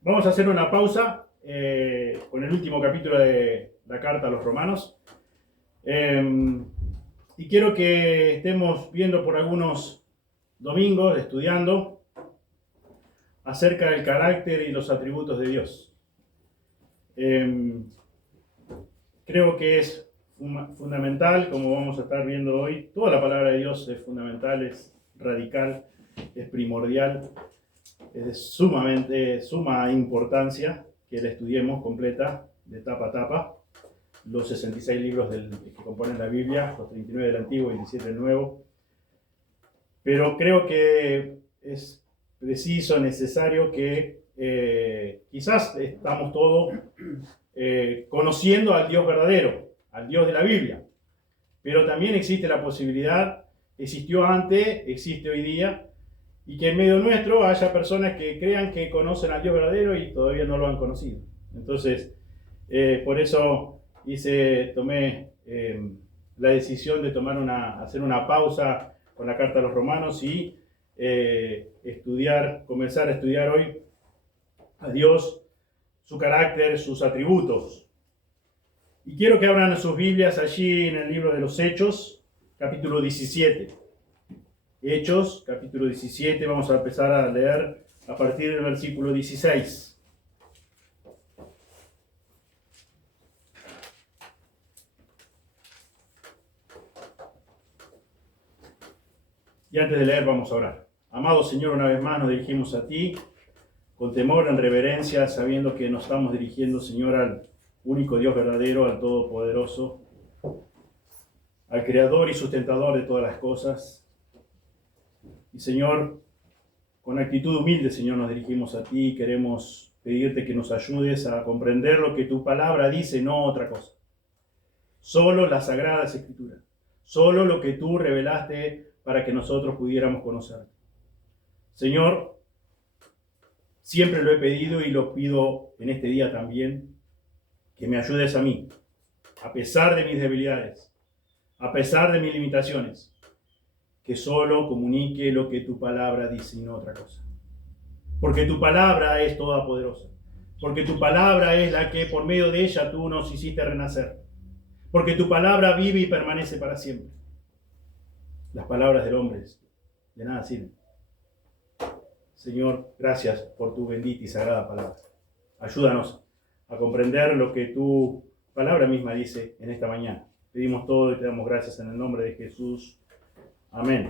Vamos a hacer una pausa con el último capítulo de la carta a los romanos. Y quiero que estemos viendo por algunos domingos, estudiando acerca del carácter y los atributos de Dios. Creo que es fundamental, como vamos a estar viendo hoy. Toda la palabra de Dios es fundamental, es radical, es primordial, es de suma importancia que la estudiemos completa, de tapa a tapa. Los 66 libros que componen la Biblia, los 39 del Antiguo y 17 del Nuevo. Pero creo que es preciso, necesario que quizás estamos todos conociendo al Dios verdadero, al Dios de la Biblia. Pero también existe la posibilidad, existió antes, existe hoy día, y que en medio nuestro haya personas que crean que conocen al Dios verdadero y todavía no lo han conocido. Entonces, por eso tomé la decisión de hacer una pausa con la carta a los romanos y comenzar a estudiar hoy a Dios, su carácter, sus atributos. Y quiero que abran sus Biblias allí en el libro de los Hechos, capítulo 17. Hechos, capítulo 17, vamos a empezar a leer a partir del versículo 16. Y antes de leer vamos a orar. Amado Señor, una vez más nos dirigimos a ti, con temor, en reverencia, sabiendo que nos estamos dirigiendo, Señor, al único Dios verdadero, al Todopoderoso, al Creador y sustentador de todas las cosas. Y Señor, con actitud humilde, Señor, nos dirigimos a ti y queremos pedirte que nos ayudes a comprender lo que tu palabra dice, no otra cosa. Solo las Sagradas Escrituras, solo lo que tú revelaste para que nosotros pudiéramos conocer. Señor, siempre lo he pedido y lo pido en este día también, que me ayudes a mí, a pesar de mis debilidades, a pesar de mis limitaciones, que solo comunique lo que tu palabra dice y no otra cosa. Porque tu palabra es toda poderosa. Porque tu palabra es la que por medio de ella tú nos hiciste renacer. Porque tu palabra vive y permanece para siempre. Las palabras del hombre de nada sirven. Señor, gracias por tu bendita y sagrada palabra. Ayúdanos a comprender lo que tu palabra misma dice en esta mañana. Pedimos todo y te damos gracias en el nombre de Jesús. Amén.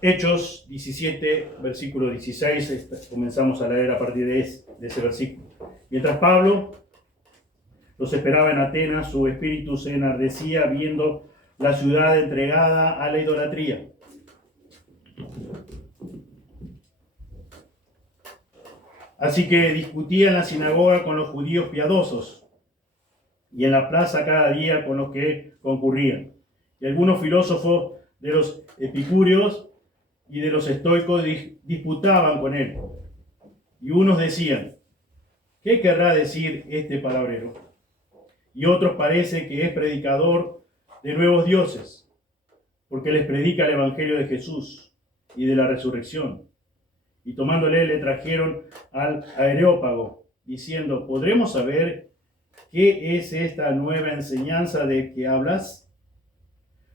Hechos 17, versículo 16. Comenzamos a leer a partir de ese versículo. Mientras Pablo los esperaba en Atenas, su espíritu se enardecía viendo la ciudad entregada a la idolatría. Así que discutía en la sinagoga con los judíos piadosos y en la plaza cada día con los que concurrían. Y algunos filósofos de los epicúreos y de los estoicos disputaban con él. Y unos decían, ¿qué querrá decir este palabrero? Y otros parece que es predicador de nuevos dioses, porque les predica el evangelio de Jesús y de la resurrección. Y tomándole le trajeron al Areópago, diciendo, ¿podremos saber qué es esta nueva enseñanza de que hablas?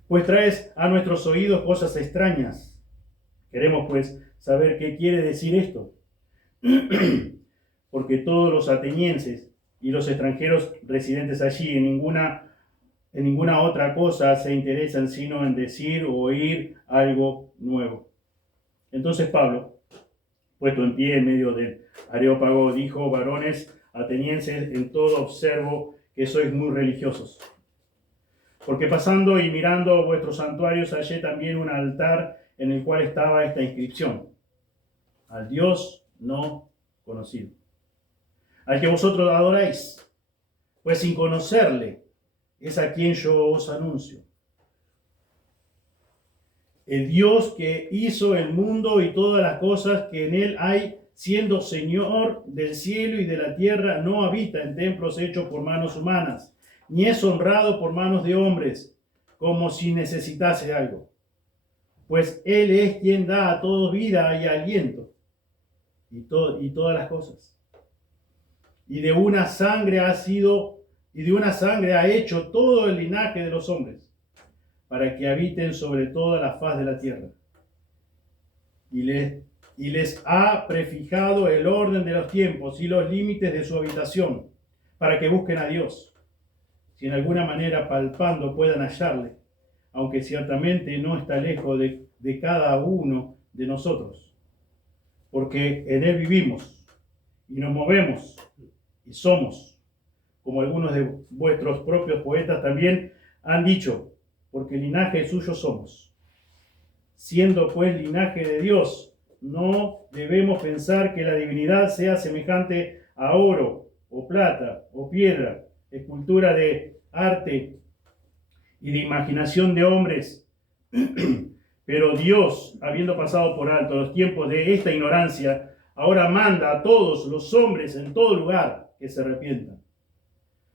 Pues traes a nuestros oídos cosas extrañas. Queremos pues saber qué quiere decir esto. Porque todos los atenienses y los extranjeros residentes allí en ninguna otra cosa se interesan sino en decir o oír algo nuevo. Entonces Pablo, puesto en pie en medio del Areópago, dijo, varones atenienses, en todo observo que sois muy religiosos. Porque pasando y mirando vuestros santuarios hallé también un altar en el cual estaba esta inscripción: al Dios no conocido, al que vosotros adoráis, pues sin conocerle es a quien yo os anuncio. El Dios que hizo el mundo y todas las cosas que en él hay, siendo Señor del cielo y de la tierra, no habita en templos hechos por manos humanas, ni es honrado por manos de hombres, como si necesitase algo. pues Él es quien da a todos vida y aliento y todas las cosas. Y de una sangre ha hecho todo el linaje de los hombres, para que habiten sobre toda la faz de la tierra. Y les ha prefijado el orden de los tiempos y los límites de su habitación, para que busquen a Dios, si en alguna manera palpando puedan hallarle, aunque ciertamente no está lejos de cada uno de nosotros, porque en Él vivimos y nos movemos y somos, como algunos de vuestros propios poetas también han dicho, porque linaje suyo somos. Siendo pues linaje de Dios, no debemos pensar que la divinidad sea semejante a oro o plata o piedra, escultura de arte y de imaginación de hombres. Pero Dios, habiendo pasado por alto los tiempos de esta ignorancia, ahora manda a todos los hombres en todo lugar que se arrepientan,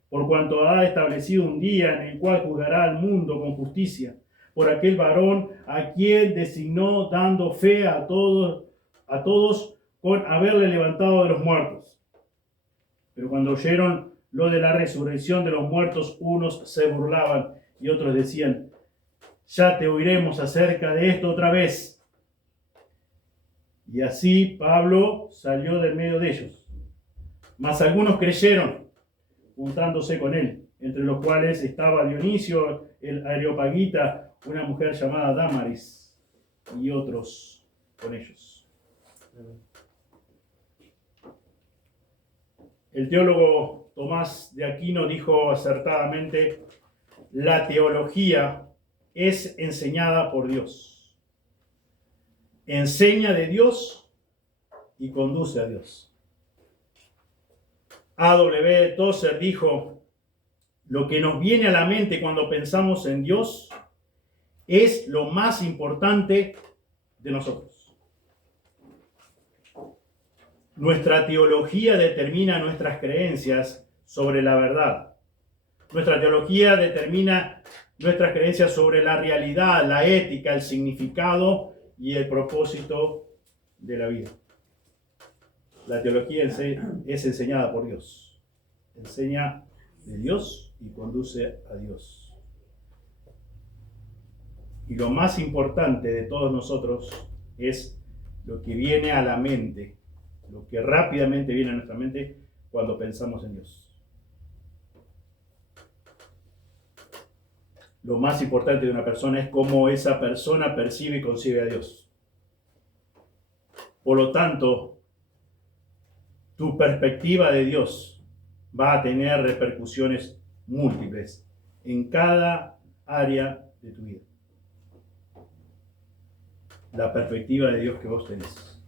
por cuanto ha establecido un día en el cual juzgará al mundo con justicia, por aquel varón a quien designó, dando fe a todos con haberle levantado de los muertos. Pero cuando oyeron lo de la resurrección de los muertos, unos se burlaban y otros decían: ya te oiremos acerca de esto otra vez. Y así Pablo salió del medio de ellos. Mas algunos creyeron, juntándose con él, entre los cuales estaba Dionisio el Areopagita, una mujer llamada Dámaris, y otros con ellos. El teólogo Tomás de Aquino dijo acertadamente: la teología es enseñada por Dios. Enseña de Dios y conduce a Dios. A.W. Tozer dijo: lo que nos viene a la mente cuando pensamos en Dios es lo más importante de nosotros. Nuestra teología determina nuestras creencias sobre la verdad. Nuestra teología determina nuestras creencias sobre la realidad, la ética, el significado y el propósito de la vida. La teología es enseñada por Dios. Enseña de Dios y conduce a Dios. Y lo más importante de todos nosotros es lo que viene a la mente, lo que rápidamente viene a nuestra mente cuando pensamos en Dios. Lo más importante de una persona es cómo esa persona percibe y concibe a Dios. Por lo tanto, tu perspectiva de Dios va a tener repercusiones múltiples en cada área de tu vida. La perspectiva de Dios que vos tenés.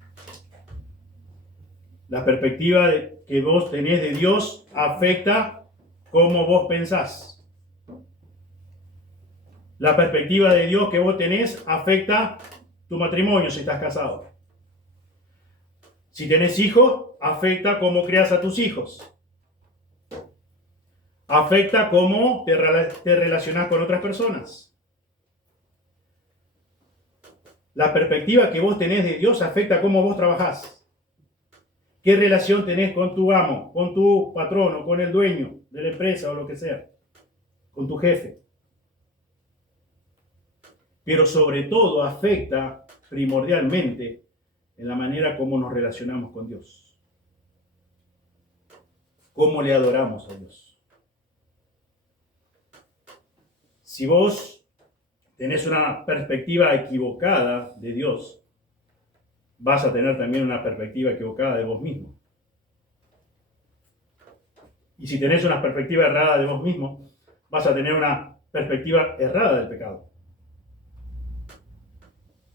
La perspectiva que vos tenés de Dios afecta cómo vos pensás. La perspectiva de Dios que vos tenés afecta tu matrimonio si estás casado. Si tenés hijos, afecta cómo creas a tus hijos. Afecta cómo te relacionás con otras personas. La perspectiva que vos tenés de Dios afecta cómo vos trabajás. ¿Qué relación tenés con tu amo, con tu patrono, con el dueño de la empresa o lo que sea? Con tu jefe. Pero sobre todo afecta primordialmente en la manera como nos relacionamos con Dios. Cómo le adoramos a Dios. Si vos tenés una perspectiva equivocada de Dios, vas a tener también una perspectiva equivocada de vos mismo. Y si tenés una perspectiva errada de vos mismo, vas a tener una perspectiva errada del pecado.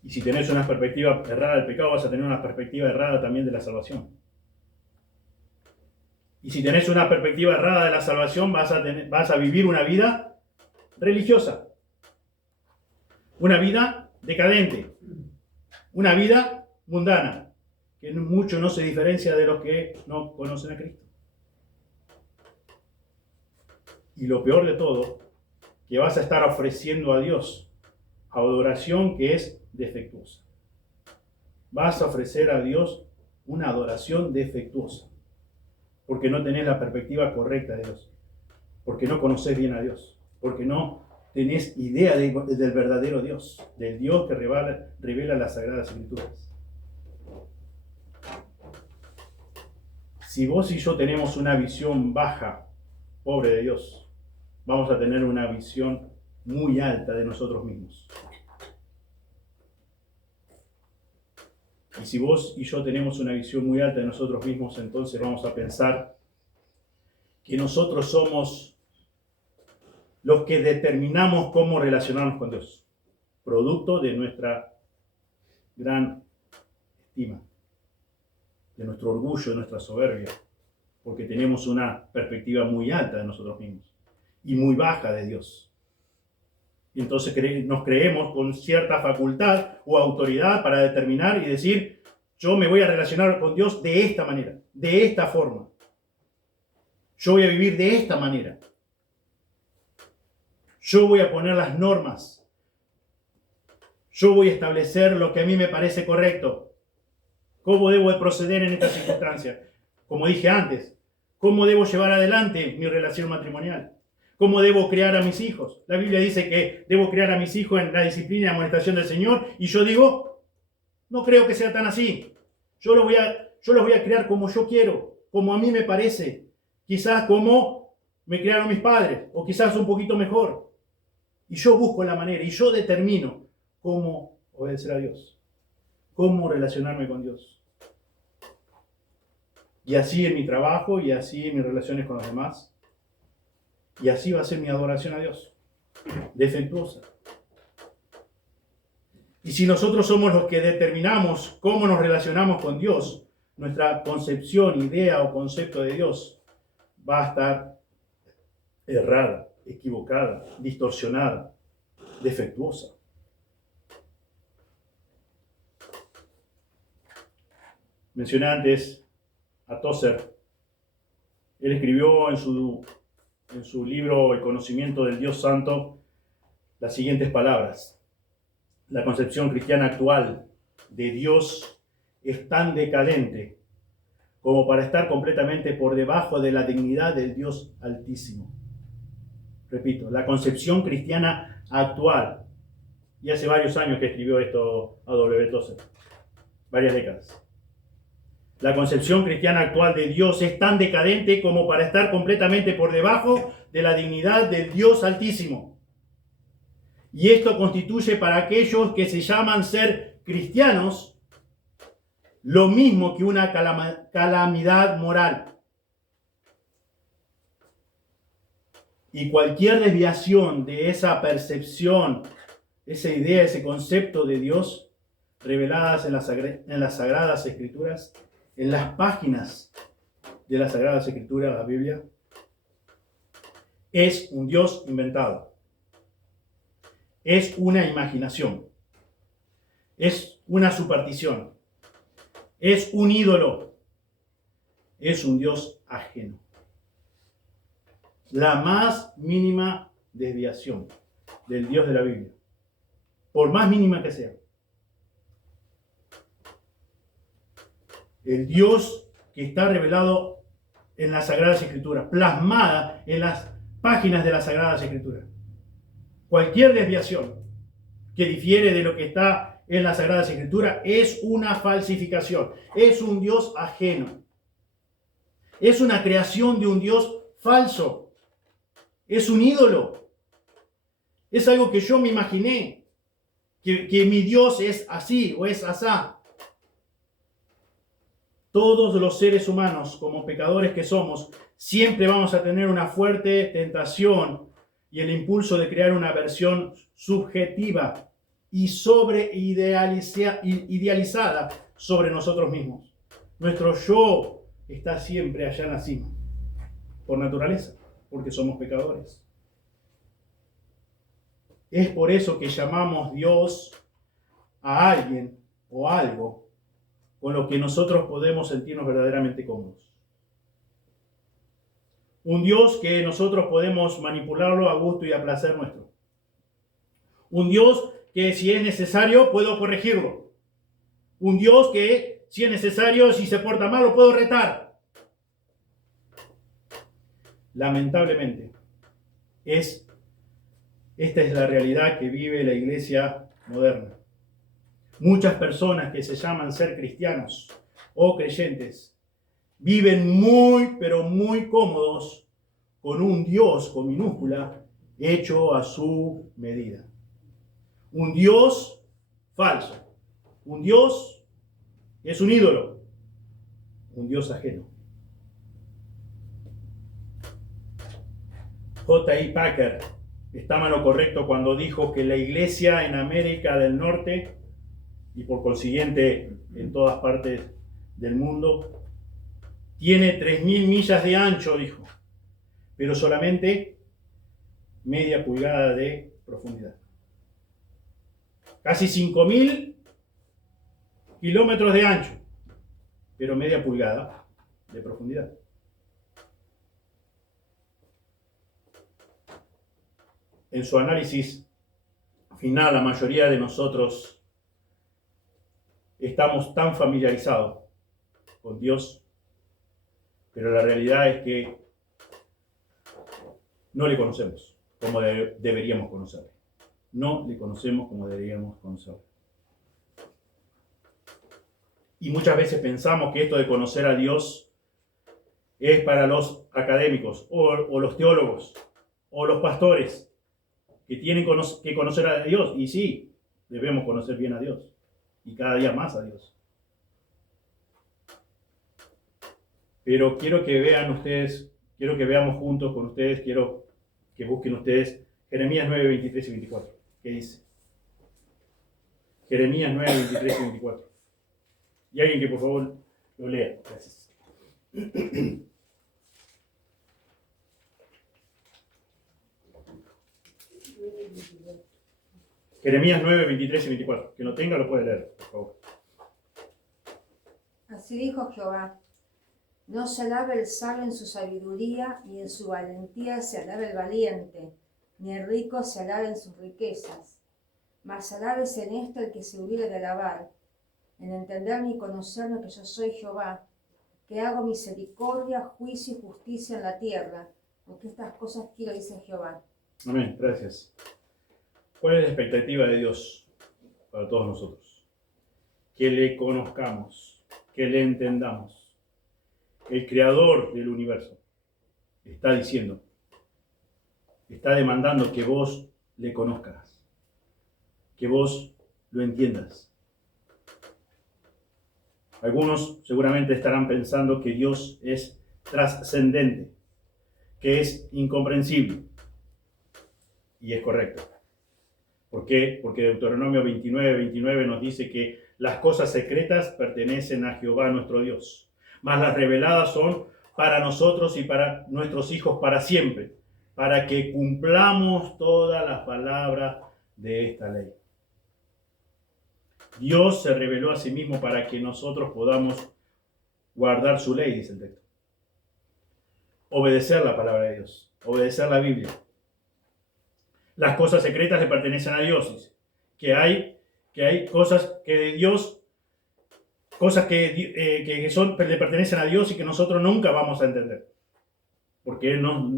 Y si tenés una perspectiva errada del pecado, vas a tener una perspectiva errada también de la salvación. Y si tenés una perspectiva errada de la salvación, vas a vivir una vida religiosa. Una vida decadente. Una vida mundana, que mucho no se diferencia de los que no conocen a Cristo. Y lo peor de todo, que vas a estar ofreciendo a Dios adoración que es defectuosa. Vas a ofrecer a Dios una adoración defectuosa, porque no tenés la perspectiva correcta de Dios, porque no conocés bien a Dios, porque no tenés idea del verdadero Dios, del Dios que revela las Sagradas Escrituras. Si vos y yo tenemos una visión baja, pobre de Dios, vamos a tener una visión muy alta de nosotros mismos. Y si vos y yo tenemos una visión muy alta de nosotros mismos, entonces vamos a pensar que nosotros somos los que determinamos cómo relacionarnos con Dios, producto de nuestra gran estima, de nuestro orgullo, de nuestra soberbia, porque tenemos una perspectiva muy alta de nosotros mismos y muy baja de Dios. Y entonces nos creemos con cierta facultad o autoridad para determinar y decir, yo me voy a relacionar con Dios de esta manera, de esta forma. Yo voy a vivir de esta manera. Yo voy a poner las normas. Yo voy a establecer lo que a mí me parece correcto. ¿Cómo debo de proceder en esta circunstancia? Como dije antes, ¿cómo debo llevar adelante mi relación matrimonial? ¿Cómo debo criar a mis hijos? La Biblia dice que debo criar a mis hijos en la disciplina y amonestación del Señor. Y yo digo, no creo que sea tan así. Yo los voy a criar como yo quiero, como a mí me parece. Quizás como me criaron mis padres, o quizás un poquito mejor. Y yo busco la manera, y yo determino cómo obedecer a Dios, cómo relacionarme con Dios. Y así en mi trabajo, y así en mis relaciones con los demás. Y así va a ser mi adoración a Dios, defectuosa. Y si nosotros somos los que determinamos cómo nos relacionamos con Dios, nuestra concepción, idea o concepto de Dios va a estar errada, equivocada, distorsionada, defectuosa. Mencioné antes a Tozer. Él escribió en su libro El conocimiento del Dios Santo las siguientes palabras. La concepción cristiana actual de Dios es tan decadente como para estar completamente por debajo de la dignidad del Dios Altísimo. Repito, la concepción cristiana actual, y hace varios años que escribió esto A.W. Tozer, varias décadas. La concepción cristiana actual de Dios es tan decadente como para estar completamente por debajo de la dignidad del Dios Altísimo. Y esto constituye para aquellos que se llaman ser cristianos lo mismo que una calamidad moral. Y cualquier desviación de esa percepción, esa idea, ese concepto de Dios, reveladas en las Sagradas Escrituras, en las páginas de las Sagradas Escrituras, la Biblia, es un Dios inventado. Es una imaginación. Es una superstición. Es un ídolo. Es un Dios ajeno. La más mínima desviación del Dios de la Biblia, por más mínima que sea. El Dios que está revelado en las Sagradas Escrituras, plasmada en las páginas de las Sagradas Escrituras. Cualquier desviación que difiere de lo que está en las Sagradas Escrituras es una falsificación, es un Dios ajeno, es una creación de un Dios falso, es un ídolo, es algo que yo me imaginé, que mi Dios es así o es asá. Todos los seres humanos, como pecadores que somos, siempre vamos a tener una fuerte tentación y el impulso de crear una versión subjetiva y idealizada sobre nosotros mismos. Nuestro yo está siempre allá en la cima, por naturaleza, porque somos pecadores. Es por eso que llamamos Dios a alguien o algo con lo que nosotros podemos sentirnos verdaderamente cómodos. Un Dios que nosotros podemos manipularlo a gusto y a placer nuestro. Un Dios que si es necesario puedo corregirlo. Un Dios que si es necesario, si se porta mal, lo puedo retar. Lamentablemente, esta es la realidad que vive la iglesia moderna. Muchas personas que se llaman ser cristianos o creyentes viven muy, pero muy cómodos con un Dios con minúscula hecho a su medida. Un Dios falso. Un Dios que es un ídolo. Un Dios ajeno. J.I. Packer estaba en lo correcto cuando dijo que la iglesia en América del Norte y por consiguiente en todas partes del mundo tiene 3.000 millas de ancho, dijo, pero solamente media pulgada de profundidad. Casi 5.000 kilómetros de ancho, pero media pulgada de profundidad. En su análisis final, la mayoría de nosotros estamos tan familiarizados con Dios, pero la realidad es que no le conocemos como deberíamos conocerle. No le conocemos como deberíamos conocerle. Y muchas veces pensamos que esto de conocer a Dios es para los académicos o los teólogos o los pastores que tienen que conocer a Dios. Y sí, debemos conocer bien a Dios y cada día más a Dios. Pero quiero que vean ustedes, quiero que veamos juntos con ustedes, quiero que busquen ustedes Jeremías 9, 23 y 24. ¿Qué dice? Jeremías 9, 23 y 24. Y alguien que por favor lo lea. Gracias. Jeremías 9, 23 y 24. Que lo tenga lo puede leer, por favor. Así dijo Jehová: no se alabe el sabio en su sabiduría, ni en su valentía se alabe el valiente, ni el rico se alabe en sus riquezas. Mas alábese en esto el que se hubiere de alabar, en entenderme y conocerme que yo soy Jehová, que hago misericordia, juicio y justicia en la tierra, porque estas cosas quiero, dice Jehová. Amén, gracias. ¿Cuál es la expectativa de Dios para todos nosotros? Que le conozcamos, que le entendamos. El creador del universo está diciendo, está demandando que vos le conozcas, que vos lo entiendas. Algunos seguramente estarán pensando que Dios es trascendente, que es incomprensible. Y es correcto. ¿Por qué? Porque Deuteronomio 29, 29 nos dice que las cosas secretas pertenecen a Jehová nuestro Dios, mas las reveladas son para nosotros y para nuestros hijos para siempre, para que cumplamos todas las palabras de esta ley. Dios se reveló a sí mismo para que nosotros podamos guardar su ley, dice el texto. Obedecer la palabra de Dios, obedecer la Biblia. Las cosas secretas le pertenecen a Dios, dice. Que hay cosas que de Dios, cosas que le pertenecen a Dios y que nosotros nunca vamos a entender. Porque Él no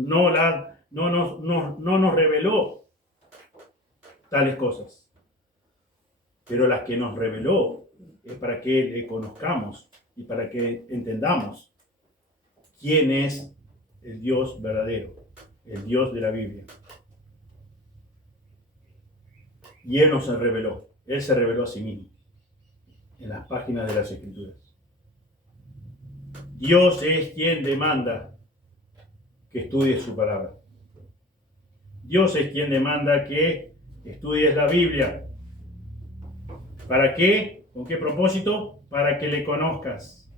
nos reveló tales cosas. Pero las que nos reveló es para que le conozcamos y para que entendamos quién es el Dios verdadero, el Dios de la Biblia. Y Él nos reveló, Él se reveló a sí mismo en las páginas de las Escrituras. Dios es quien demanda que estudies su palabra. Dios es quien demanda que estudies la Biblia. ¿Para qué? ¿Con qué propósito? Para que le conozcas,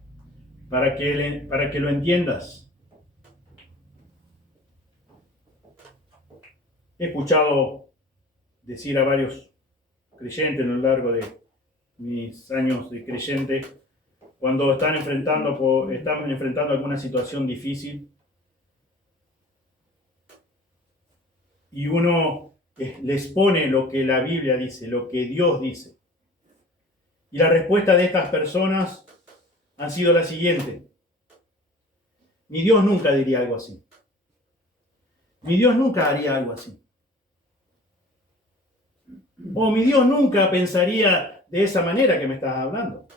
para que lo entiendas. He escuchado decir a varios creyentes a lo largo de mis años de creyente, cuando están enfrentando alguna situación difícil, y uno les pone lo que la Biblia dice, lo que Dios dice. Y la respuesta de estas personas han sido la siguiente: mi Dios nunca diría algo así. Mi Dios nunca haría algo así. O mi Dios nunca pensaría de esa manera que me estás hablando.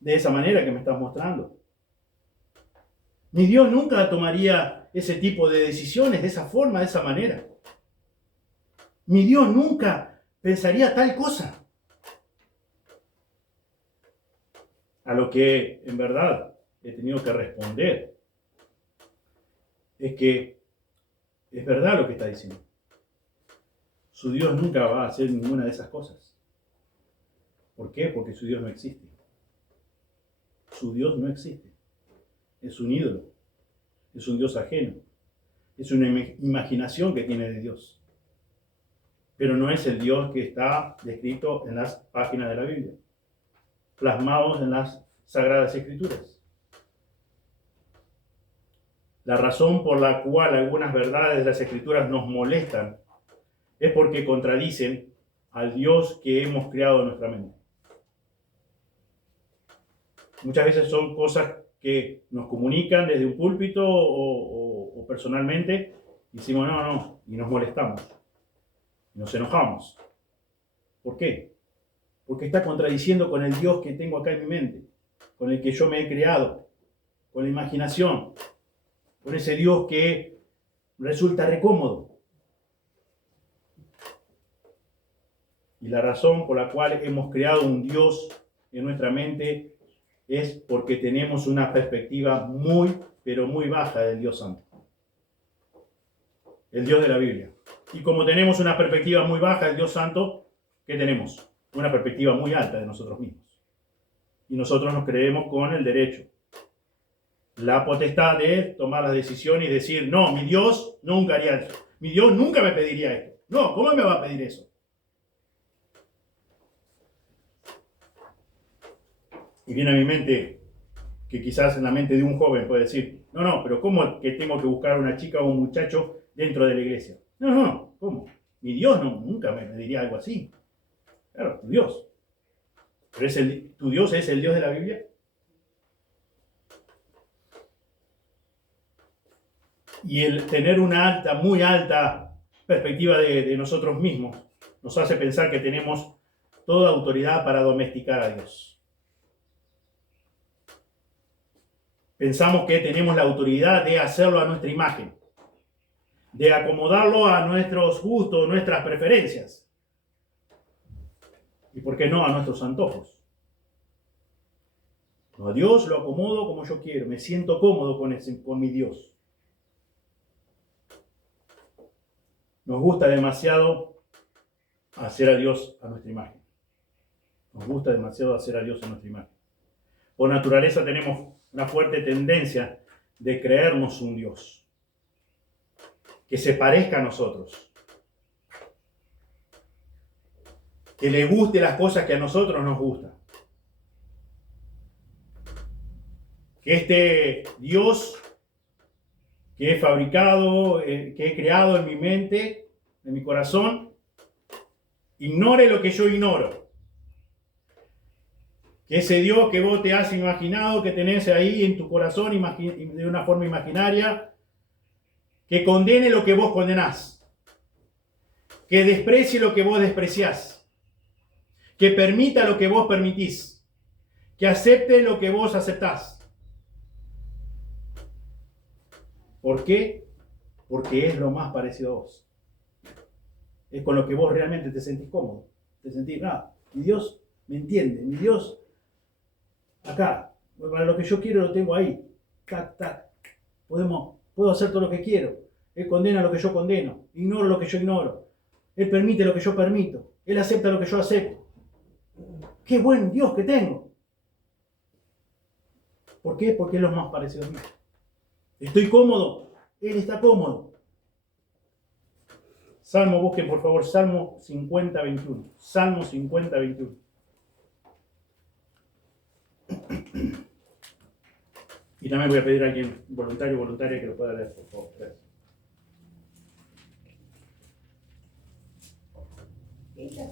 De esa manera que me estás mostrando. Mi Dios nunca tomaría ese tipo de decisiones de esa forma, de esa manera. Mi Dios nunca pensaría tal cosa. A lo que en verdad he tenido que responder es que es verdad lo que está diciendo. Su Dios nunca va a hacer ninguna de esas cosas. ¿Por qué? Porque su Dios no existe. Su Dios no existe. Es un ídolo. Es un Dios ajeno. Es una imaginación que tiene de Dios. Pero no es el Dios que está descrito en las páginas de la Biblia, plasmados en las Sagradas Escrituras. La razón por la cual algunas verdades de las Escrituras nos molestan es porque contradicen al Dios que hemos creado en nuestra mente. Muchas veces son cosas que nos comunican desde un púlpito o personalmente, y decimos no, y nos molestamos, y nos enojamos. ¿Por qué? Porque está contradiciendo con el Dios que tengo acá en mi mente, con el que yo me he creado, con la imaginación, con ese Dios que resulta recómodo. Y la razón por la cual hemos creado un Dios en nuestra mente es porque tenemos una perspectiva muy, pero muy baja del Dios Santo, el Dios de la Biblia. Y como tenemos una perspectiva muy baja del Dios Santo, ¿qué tenemos? Una perspectiva muy alta de nosotros mismos. Y nosotros nos creemos con el derecho, la potestad de tomar las decisiones y decir, no, mi Dios nunca haría eso. Mi Dios nunca me pediría esto. No, ¿cómo me va a pedir eso? Y viene a mi mente que quizás en la mente de un joven puede decir, no, pero ¿cómo es que tengo que buscar una chica o un muchacho dentro de la iglesia? No, ¿cómo? Mi Dios nunca me diría algo así. Claro, tu Dios. Pero ¿tu Dios es el Dios de la Biblia? Y el tener una muy alta perspectiva de nosotros mismos nos hace pensar que tenemos toda autoridad para domesticar a Dios. Pensamos que tenemos la autoridad de hacerlo a nuestra imagen, de acomodarlo a nuestros gustos, nuestras preferencias. ¿Y por qué no a nuestros antojos? No, a Dios lo acomodo como yo quiero, me siento cómodo con mi Dios. Nos gusta demasiado hacer a Dios a nuestra imagen. Nos gusta demasiado hacer a Dios a nuestra imagen. Por naturaleza tenemos una fuerte tendencia de creernos un Dios que se parezca a nosotros, que le guste las cosas que a nosotros nos gustan, que este Dios que he fabricado, que he creado en mi mente, en mi corazón, ignore lo que yo ignoro. Que ese Dios que vos te has imaginado, que tenés ahí en tu corazón de una forma imaginaria, que condene lo que vos condenás, que desprecie lo que vos despreciás, que permita lo que vos permitís, que acepte lo que vos aceptás. ¿Por qué? Porque es lo más parecido a vos. Es con lo que vos realmente te sentís cómodo. Te sentís, mi Dios me entiende, mi Dios acá, para lo que yo quiero lo tengo ahí. Puedo hacer todo lo que quiero. Él condena lo que yo condeno, ignoro lo que yo ignoro. Él permite lo que yo permito. Él acepta lo que yo acepto. ¡Qué buen Dios que tengo! ¿Por qué? Porque es lo más parecido a mí. Estoy cómodo, Él está cómodo. Salmo, busquen por favor, Salmo 50, 21. Salmo 50, 21. Y también voy a pedir a alguien voluntario o voluntaria que lo pueda leer, por favor. Gracias.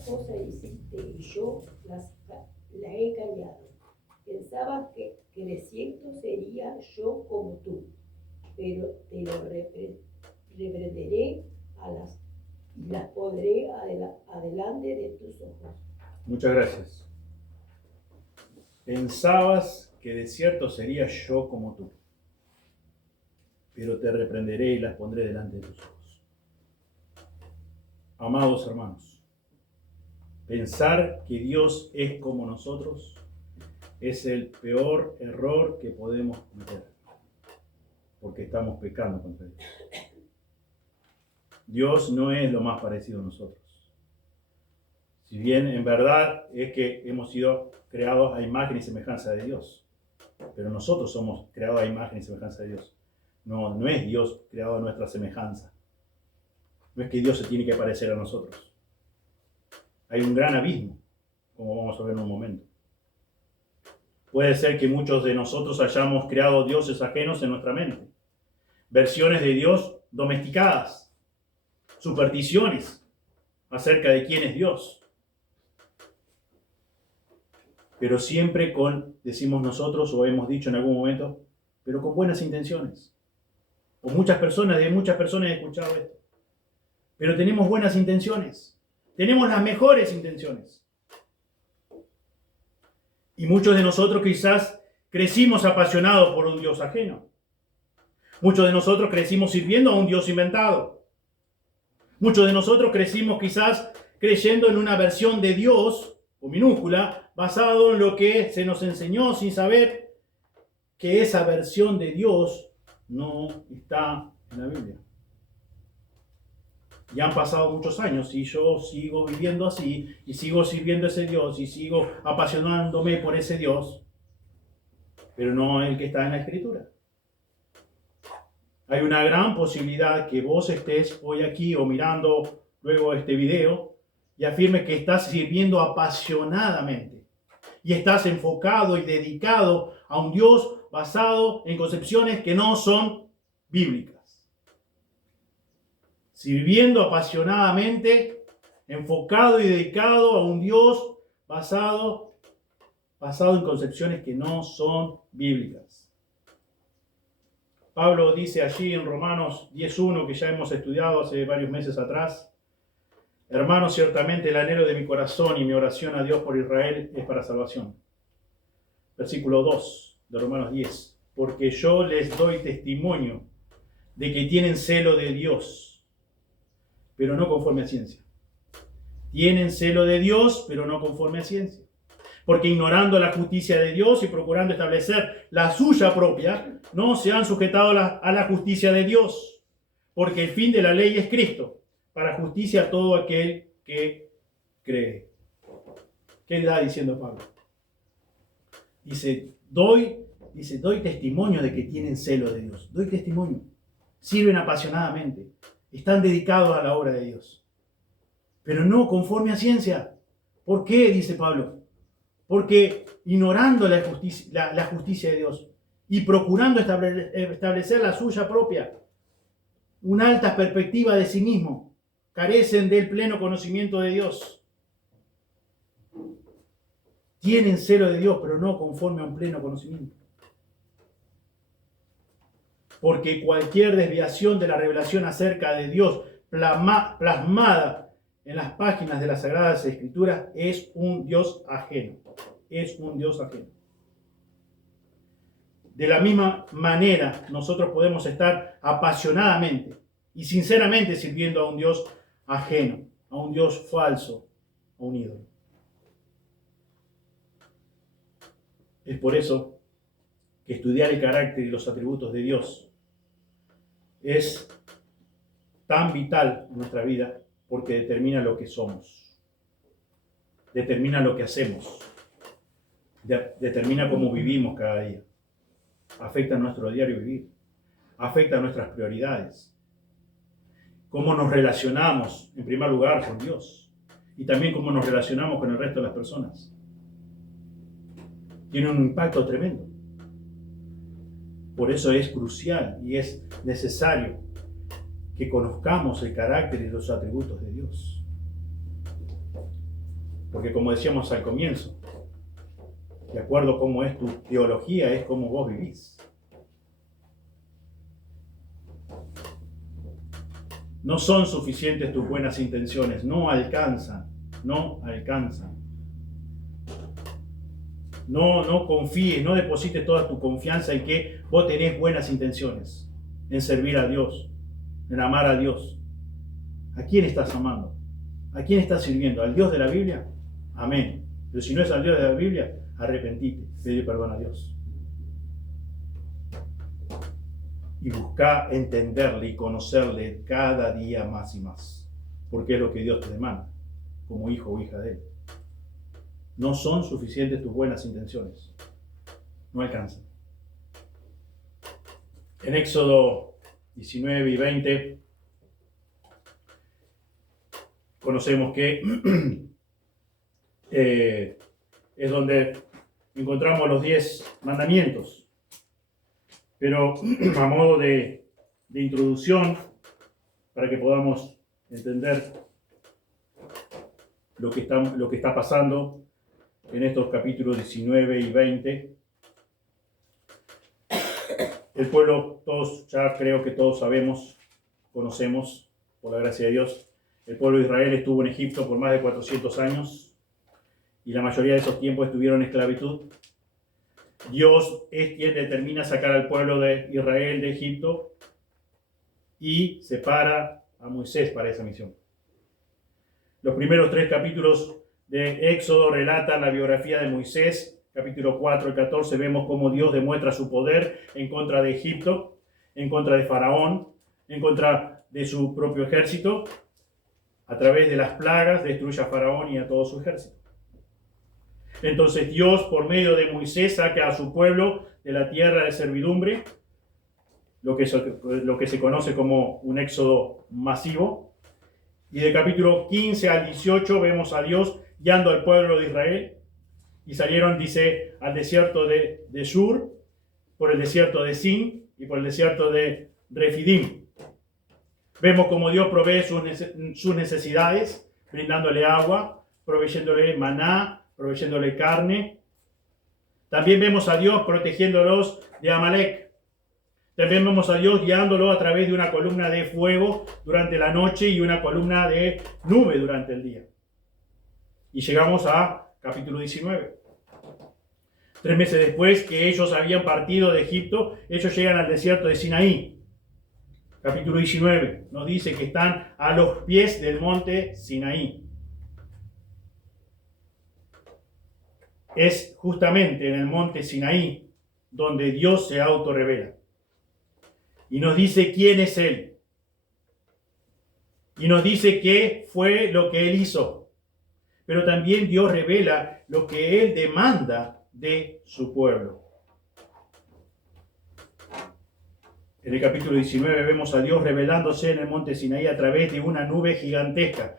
cosas hiciste y yo la he callado. Pensaba que creciendo sería yo como tú, pero te lo reprenderé y las pondré adelante de tus ojos. Muchas gracias. Pensabas que de cierto sería yo como tú, pero te reprenderé y las pondré delante de tus ojos. Amados hermanos, pensar que Dios es como nosotros es el peor error que podemos cometer, porque estamos pecando contra Dios. Dios no es lo más parecido a nosotros. Si bien en verdad es que hemos sido creados a imagen y semejanza de Dios, pero nosotros somos creados a imagen y semejanza de Dios. No es Dios creado a nuestra semejanza. No es que Dios se tiene que parecer a nosotros. Hay un gran abismo, como vamos a ver en un momento. Puede ser que muchos de nosotros hayamos creado dioses ajenos en nuestra mente. Versiones de Dios domesticadas. Supersticiones acerca de quién es Dios. Pero siempre decimos nosotros, o hemos dicho en algún momento, pero con buenas intenciones. O de muchas personas he escuchado esto. Pero tenemos buenas intenciones. Tenemos las mejores intenciones. Y muchos de nosotros quizás crecimos apasionados por un Dios ajeno. Muchos de nosotros crecimos sirviendo a un Dios inventado. Muchos de nosotros crecimos quizás creyendo en una versión de Dios, con minúscula, basado en lo que se nos enseñó sin saber que esa versión de Dios no está en la Biblia. Ya han pasado muchos años y yo sigo viviendo así, y sigo sirviendo a ese Dios, y sigo apasionándome por ese Dios, pero no el que está en la Escritura. Hay una gran posibilidad que vos estés hoy aquí o mirando luego este video y afirmes que estás sirviendo apasionadamente y estás enfocado y dedicado a un Dios basado en concepciones que no son bíblicas. Sirviendo apasionadamente, enfocado y dedicado a un Dios basado en concepciones que no son bíblicas. Pablo dice allí en Romanos 10:1, que ya hemos estudiado hace varios meses atrás: hermanos, ciertamente el anhelo de mi corazón y mi oración a Dios por Israel es para salvación. Versículo 2 de Romanos 10: porque yo les doy testimonio de que tienen celo de Dios, pero no conforme a ciencia. Tienen celo de Dios, pero no conforme a ciencia. Porque ignorando la justicia de Dios y procurando establecer la suya propia, no se han sujetado a la justicia de Dios. Porque el fin de la ley es Cristo, para justicia a todo aquel que cree. ¿Qué está diciendo Pablo? Dice, doy testimonio de que tienen celo de Dios. Doy testimonio. Sirven apasionadamente. Están dedicados a la obra de Dios. Pero no conforme a ciencia. ¿Por qué? Dice Pablo. Porque ignorando la justicia de Dios y procurando establecer la suya propia, una alta perspectiva de sí mismo, carecen del pleno conocimiento de Dios. Tienen celo de Dios, pero no conforme a un pleno conocimiento. Porque cualquier desviación de la revelación acerca de Dios plasmada en las páginas de las Sagradas Escrituras es un Dios ajeno. Es un Dios ajeno. De la misma manera, nosotros podemos estar apasionadamente y sinceramente sirviendo a un Dios ajeno, a un Dios falso, a un ídolo. Es por eso que estudiar el carácter y los atributos de Dios es tan vital en nuestra vida, porque determina lo que somos, determina lo que hacemos, determina cómo vivimos cada día, afecta nuestro diario vivir, afecta nuestras prioridades, cómo nos relacionamos en primer lugar con Dios y también cómo nos relacionamos con el resto de las personas. Tiene un impacto tremendo. Por eso es crucial y es necesario que conozcamos el carácter y los atributos de Dios. Porque como decíamos al comienzo, de acuerdo a cómo es tu teología, es como vos vivís. No son suficientes tus buenas intenciones, no alcanzan. No confíes, no deposites toda tu confianza en que vos tenés buenas intenciones, en servir a Dios, en amar a Dios. ¿A quién estás amando? ¿A quién estás sirviendo? ¿Al Dios de la Biblia? Amén. Pero si no es al Dios de la Biblia, arrepentite, pedí perdón a Dios. Y busca entenderle y conocerle cada día más y más, porque es lo que Dios te demanda, como hijo o hija de Él. No son suficientes tus buenas intenciones, no alcanzan. En Éxodo 19 y 20 conocemos que es donde encontramos los 10 mandamientos. Pero a modo de introducción, para que podamos entender lo que está pasando en estos capítulos 19 y 20, el pueblo, todos, ya creo que todos sabemos, conocemos, por la gracia de Dios, el pueblo de Israel estuvo en Egipto por más de 400 años y la mayoría de esos tiempos estuvieron en esclavitud. Dios es quien determina sacar al pueblo de Israel de Egipto y separa a Moisés para esa misión. Los primeros 3 capítulos de Éxodo relatan la biografía de Moisés. Capítulo 4 y 14 vemos cómo Dios demuestra su poder en contra de Egipto, en contra de Faraón, en contra de su propio ejército. A través de las plagas destruye a Faraón y a todo su ejército. Entonces Dios, por medio de Moisés, saca a su pueblo de la tierra de servidumbre, lo que se conoce como un éxodo masivo. Y de capítulo 15 al 18 vemos a Dios guiando al pueblo de Israel. Y salieron, dice, al desierto de Shur, por el desierto de Sin y por el desierto de Refidim. Vemos cómo Dios provee sus necesidades, brindándole agua, proveyéndole maná, proveyéndole carne. También vemos a Dios protegiéndolos de Amalek. También vemos a Dios guiándolo a través de una columna de fuego durante la noche y una columna de nube durante el día. Y llegamos a capítulo 19. 3 meses después que ellos habían partido de Egipto, ellos llegan al desierto de Sinaí. Capítulo 19 nos dice que están a los pies del monte Sinaí. Es justamente en el monte Sinaí donde Dios se autorrevela. Y nos dice quién es Él. Y nos dice qué fue lo que Él hizo. Pero también Dios revela lo que Él demanda de su pueblo. En el capítulo 19 vemos a Dios revelándose en el monte Sinaí a través de una nube gigantesca,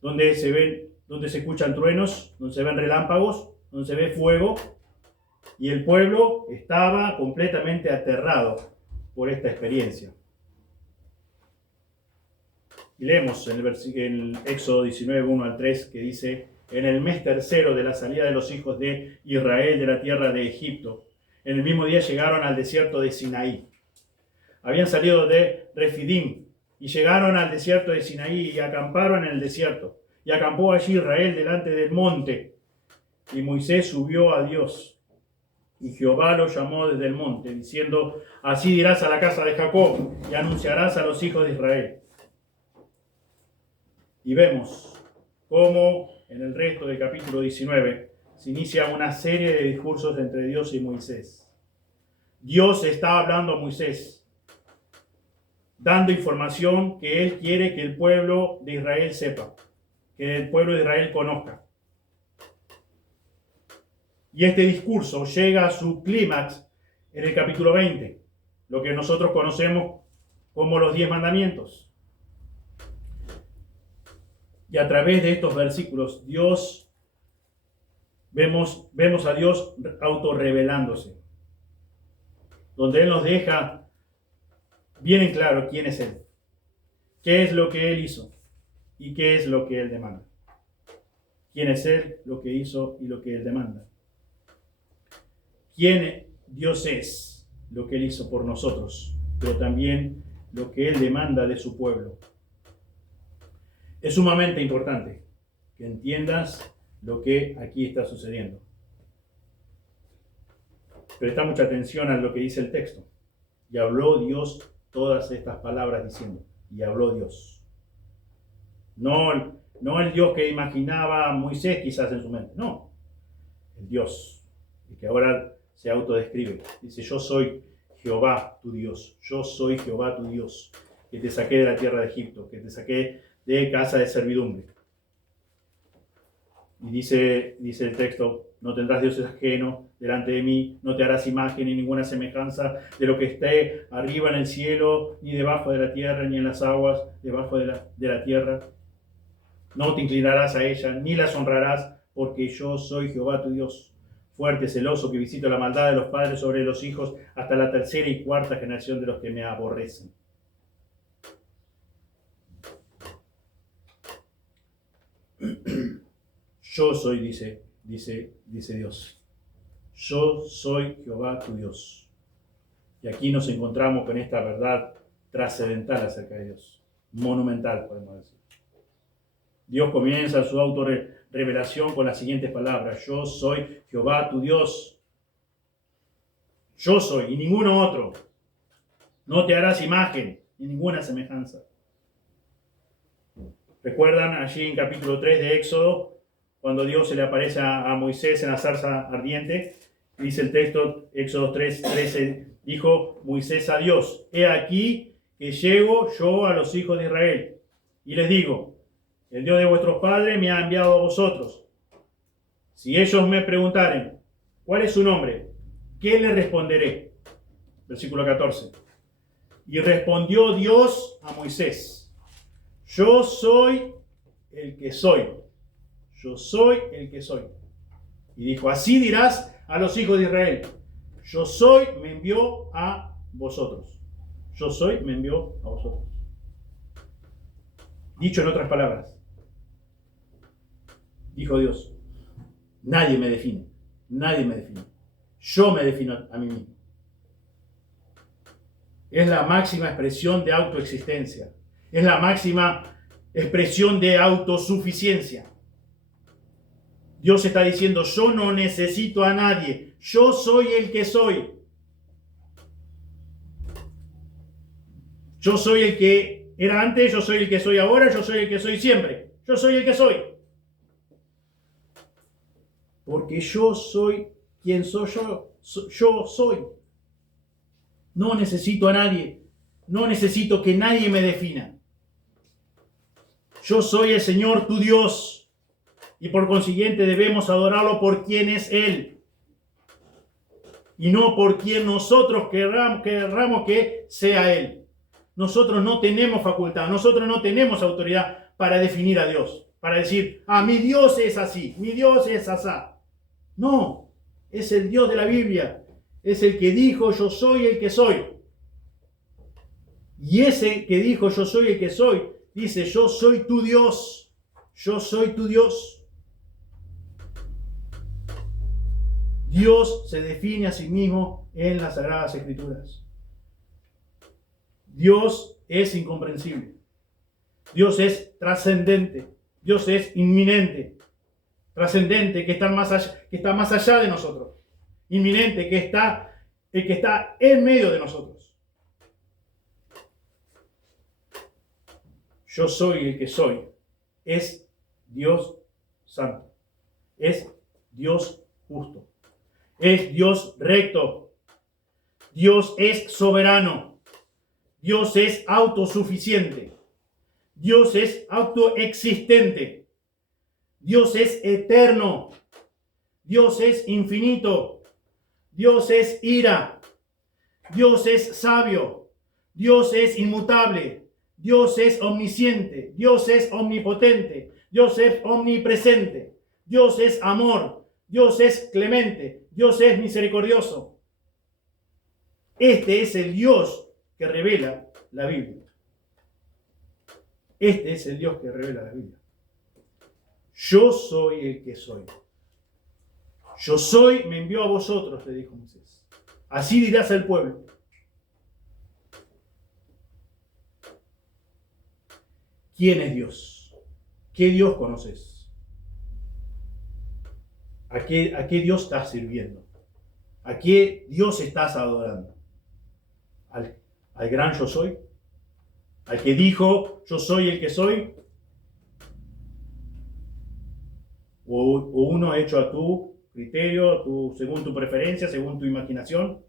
donde se escuchan truenos, donde se ven relámpagos, donde se ve fuego, y el pueblo estaba completamente aterrado por esta experiencia. Y leemos en el Éxodo 19, 1 al 3, que dice: en el mes tercero de la salida de los hijos de Israel de la tierra de Egipto, en el mismo día llegaron al desierto de Sinaí. Habían salido de Refidim y llegaron al desierto de Sinaí y acamparon en el desierto. Y acampó allí Israel delante del monte. Y Moisés subió a Dios. Y Jehová lo llamó desde el monte, diciendo: así dirás a la casa de Jacob y anunciarás a los hijos de Israel. Y vemos cómo en el resto del capítulo 19 se inicia una serie de discursos entre Dios y Moisés. Dios está hablando a Moisés, dando información que Él quiere que el pueblo de Israel sepa, que el pueblo de Israel conozca. Y este discurso llega a su clímax en el capítulo 20, lo que nosotros conocemos como los 10 mandamientos. Y a través de estos versículos, vemos a Dios autorrevelándose, donde Él nos deja bien en claro quién es Él, qué es lo que Él hizo y qué es lo que Él demanda. quién es Él, lo que hizo y lo que Él demanda. Quién Dios es, lo que Él hizo por nosotros, pero también lo que Él demanda de su pueblo. Es sumamente importante que entiendas lo que aquí está sucediendo. Presta mucha atención a lo que dice el texto. Y habló Dios todas estas palabras diciendo, y habló Dios. No el Dios que imaginaba Moisés quizás en su mente, no. El Dios, el que ahora se autodescribe. Dice, yo soy Jehová tu Dios, yo soy Jehová tu Dios, que te saqué de la tierra de Egipto, que te saqué de casa de servidumbre. Y dice el texto, no tendrás dioses ajenos delante de mí, no te harás imagen ni ninguna semejanza de lo que esté arriba en el cielo, ni debajo de la tierra, ni en las aguas debajo de la tierra. No te inclinarás a ella, ni las honrarás, porque yo soy Jehová tu Dios, fuerte, celoso, que visito la maldad de los padres sobre los hijos hasta la tercera y cuarta generación de los que me aborrecen. Yo soy, dice Dios. Yo soy Jehová tu Dios. Y aquí nos encontramos con esta verdad trascendental acerca de Dios. Monumental, podemos decir. Dios comienza su autorrevelación con las siguientes palabras. Yo soy Jehová tu Dios. Yo soy y ninguno otro. No te harás imagen ni ninguna semejanza. ¿Recuerdan allí en capítulo 3 de Éxodo? Cuando Dios se le aparece a Moisés en la zarza ardiente, dice el texto, Éxodo 3:13, dijo Moisés a Dios, he aquí que llego yo a los hijos de Israel, y les digo, el Dios de vuestros padres me ha enviado a vosotros. Si ellos me preguntaren, ¿cuál es su nombre? ¿Qué le responderé? Versículo 14. Y respondió Dios a Moisés, yo soy el que soy. Yo soy el que soy. Y dijo, así dirás a los hijos de Israel, yo soy, me envió a vosotros. Yo soy, me envió a vosotros. Dicho en otras palabras, dijo Dios, nadie me define, nadie me define. Yo me defino a mí mismo. Es la máxima expresión de autoexistencia. Es la máxima expresión de autosuficiencia. Dios está diciendo, yo no necesito a nadie. Yo soy el que soy. Yo soy el que era antes, yo soy el que soy ahora, yo soy el que soy siempre. Yo soy el que soy. Porque yo soy quien soy yo. Yo soy. No necesito a nadie. No necesito que nadie me defina. Yo soy el Señor tu Dios. Y por consiguiente debemos adorarlo por quien es Él. Y no por quien nosotros querramos que sea Él. Nosotros no tenemos facultad, nosotros no tenemos autoridad para definir a Dios. Para decir, mi Dios es así, mi Dios es asá. No, es el Dios de la Biblia. Es el que dijo, yo soy el que soy. Y ese que dijo, yo soy el que soy, dice, yo soy tu Dios. Yo soy tu Dios. Dios se define a sí mismo en las Sagradas Escrituras. Dios es incomprensible. Dios es trascendente. Dios es inminente. Trascendente, que está más allá de nosotros. Inminente, que está en medio de nosotros. Yo soy el que soy. Es Dios santo. Es Dios justo. Es Dios recto. Dios es soberano. Dios es autosuficiente. Dios es autoexistente. Dios es eterno. Dios es infinito. Dios es ira. Dios es sabio. Dios es inmutable. Dios es omnisciente. Dios es omnipotente. Dios es omnipresente. Dios es amor. Dios es clemente. Dios es misericordioso. Este es el Dios que revela la Biblia. Este es el Dios que revela la Biblia. Yo soy el que soy. Yo soy, me envió a vosotros, le dijo Moisés. Así dirás al pueblo. ¿Quién es Dios? ¿Qué Dios conoces? ¿A qué Dios estás sirviendo? ¿A qué Dios estás adorando? ¿Al gran yo soy? ¿Al que dijo yo soy el que soy? ¿O uno hecho a tu criterio, según tu preferencia, según tu imaginación?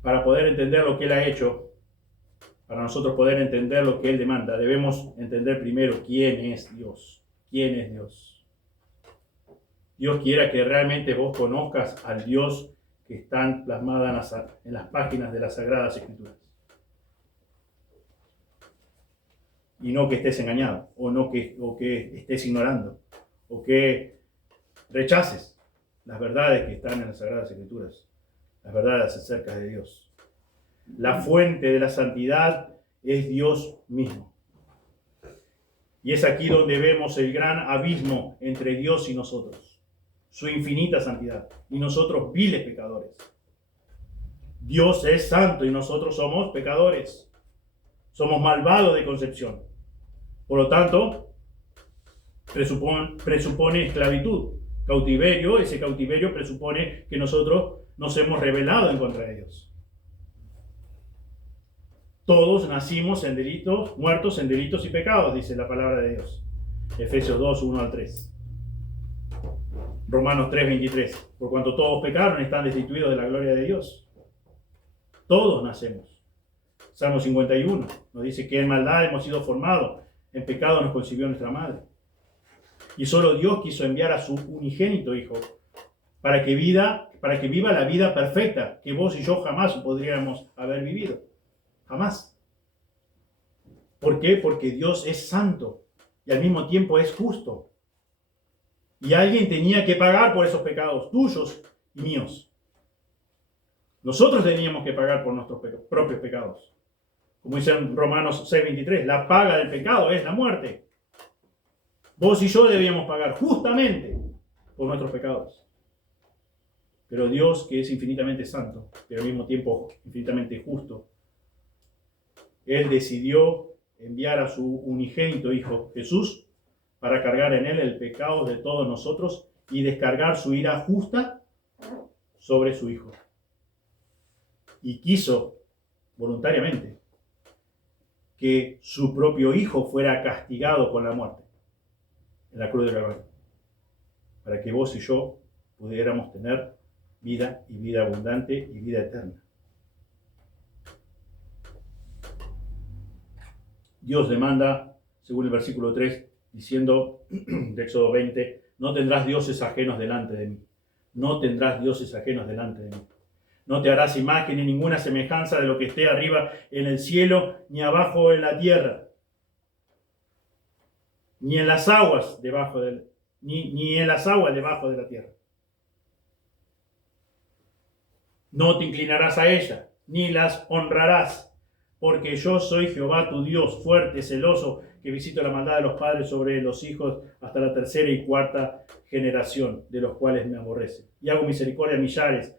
Para poder entender lo que Él ha hecho, para nosotros poder entender lo que Él demanda, debemos entender primero quién es Dios. ¿Quién es Dios? Dios quiera que realmente vos conozcas al Dios que están plasmadas en las páginas de las Sagradas Escrituras. Y no que estés engañado, o que estés ignorando, o que rechaces las verdades que están en las Sagradas Escrituras, las verdades acerca de Dios. La fuente de la santidad es Dios mismo. Y es aquí donde vemos el gran abismo entre Dios y nosotros, su infinita santidad, y nosotros viles pecadores. Dios es santo y nosotros somos pecadores. Somos malvados de concepción. Por lo tanto, presupone esclavitud, cautiverio. Ese cautiverio presupone que nosotros nos hemos rebelado en contra de Dios. Todos nacimos en delitos, muertos en delitos y pecados, dice la palabra de Dios. Efesios 2, 1 al 3. Romanos 3, 23. Por cuanto todos pecaron, están destituidos de la gloria de Dios. Todos nacemos. Salmo 51 nos dice que en maldad hemos sido formados, en pecado nos concibió nuestra madre. Y solo Dios quiso enviar a su unigénito Hijo para que viva la vida perfecta que vos y yo jamás podríamos haber vivido. Jamás. ¿Por qué? Porque Dios es santo y al mismo tiempo es justo. Y alguien tenía que pagar por esos pecados tuyos y míos. Nosotros teníamos que pagar por nuestros propios pecados. Como dice en Romanos 6:23, la paga del pecado es la muerte. Vos y yo debíamos pagar justamente por nuestros pecados. Pero Dios, que es infinitamente santo, pero al mismo tiempo infinitamente justo, Él decidió enviar a su unigénito Hijo, Jesús, para cargar en Él el pecado de todos nosotros y descargar su ira justa sobre su Hijo. Y quiso, voluntariamente, que su propio Hijo fuera castigado con la muerte en la cruz del Calvario, para que vos y yo pudiéramos tener vida y vida abundante y vida eterna. Dios demanda, según el versículo 3, diciendo de Éxodo 20, no tendrás dioses ajenos delante de mí. No tendrás dioses ajenos delante de mí. No te harás imagen ni ninguna semejanza de lo que esté arriba en el cielo, ni abajo en la tierra, ni en las aguas debajo ni en las aguas debajo de la tierra. No te inclinarás a ella, ni las honrarás, porque yo soy Jehová tu Dios, fuerte, celoso, que visito la maldad de los padres sobre los hijos hasta la tercera y cuarta generación, de los cuales me aborrecen. Y hago misericordia a millares,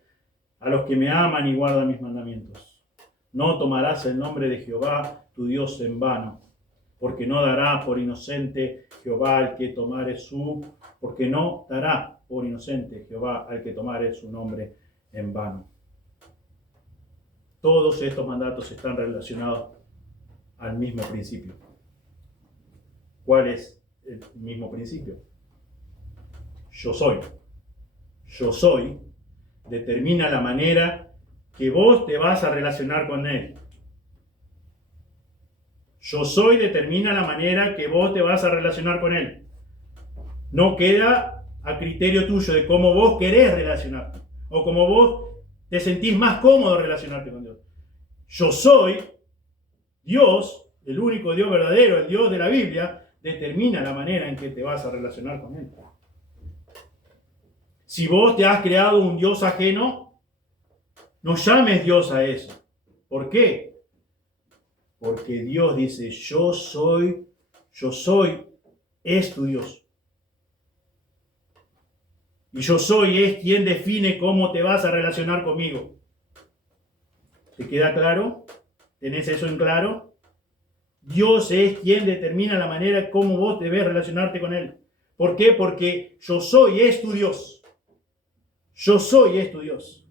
a los que me aman y guardan mis mandamientos. No tomarás el nombre de Jehová tu Dios en vano, porque no dará por inocente Jehová al que tomare porque no dará por inocente Jehová al que tomare su nombre en vano. Todos estos mandatos están relacionados al mismo principio. ¿Cuál es el mismo principio? Yo soy. Yo soy determina la manera que vos te vas a relacionar con Él. Yo soy determina la manera que vos te vas a relacionar con Él. No queda a criterio tuyo de cómo vos querés relacionarte o cómo vos te sentís más cómodo relacionarte con Dios. Yo soy Dios, el único Dios verdadero, el Dios de la Biblia, determina la manera en que te vas a relacionar con Él. Si vos te has creado un Dios ajeno, no llames Dios a eso. ¿Por qué? Porque Dios dice, yo soy Yo soy es tu Dios. Y yo soy es quien define cómo te vas a relacionar conmigo. ¿Te queda claro? ¿Tenés eso en claro? Dios es quien determina la manera cómo vos debes relacionarte con Él. ¿Por qué? Porque yo soy es tu Dios. Yo soy es tu Dios.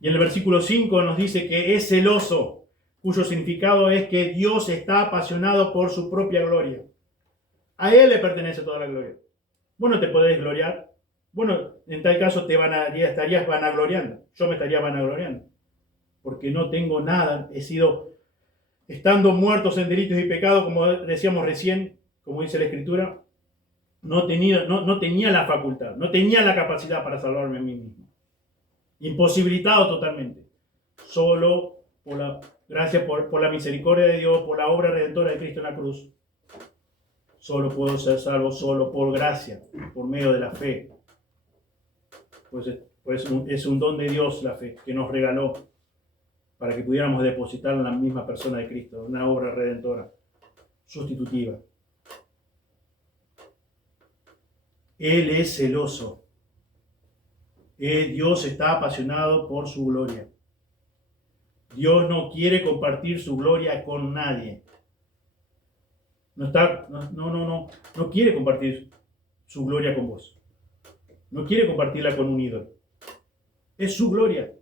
Y en el versículo 5 nos dice que es celoso, cuyo significado es que Dios está apasionado por su propia gloria. A Él le pertenece toda la gloria. Vos no te podés gloriar. Bueno, en tal caso estarías vanagloriando. Yo me estaría vanagloriando. Porque no tengo nada. He sido, estando muertos en delitos y pecados, como decíamos recién, como dice la Escritura, no tenía la facultad, no tenía la capacidad para salvarme a mí mismo. Imposibilitado totalmente. Solo por la gracia, por la misericordia de Dios, por la obra redentora de Cristo en la cruz. Solo puedo ser salvo, solo por gracia, por medio de la fe. Pues es un don de Dios la fe, que nos regaló para que pudiéramos depositar en la misma persona de Cristo, una obra redentora, sustitutiva. Él es celoso. Dios está apasionado por su gloria. Dios no quiere compartir su gloria con nadie. No quiere compartir su gloria con vos. No quiere compartirla con un ídolo. Es su gloria.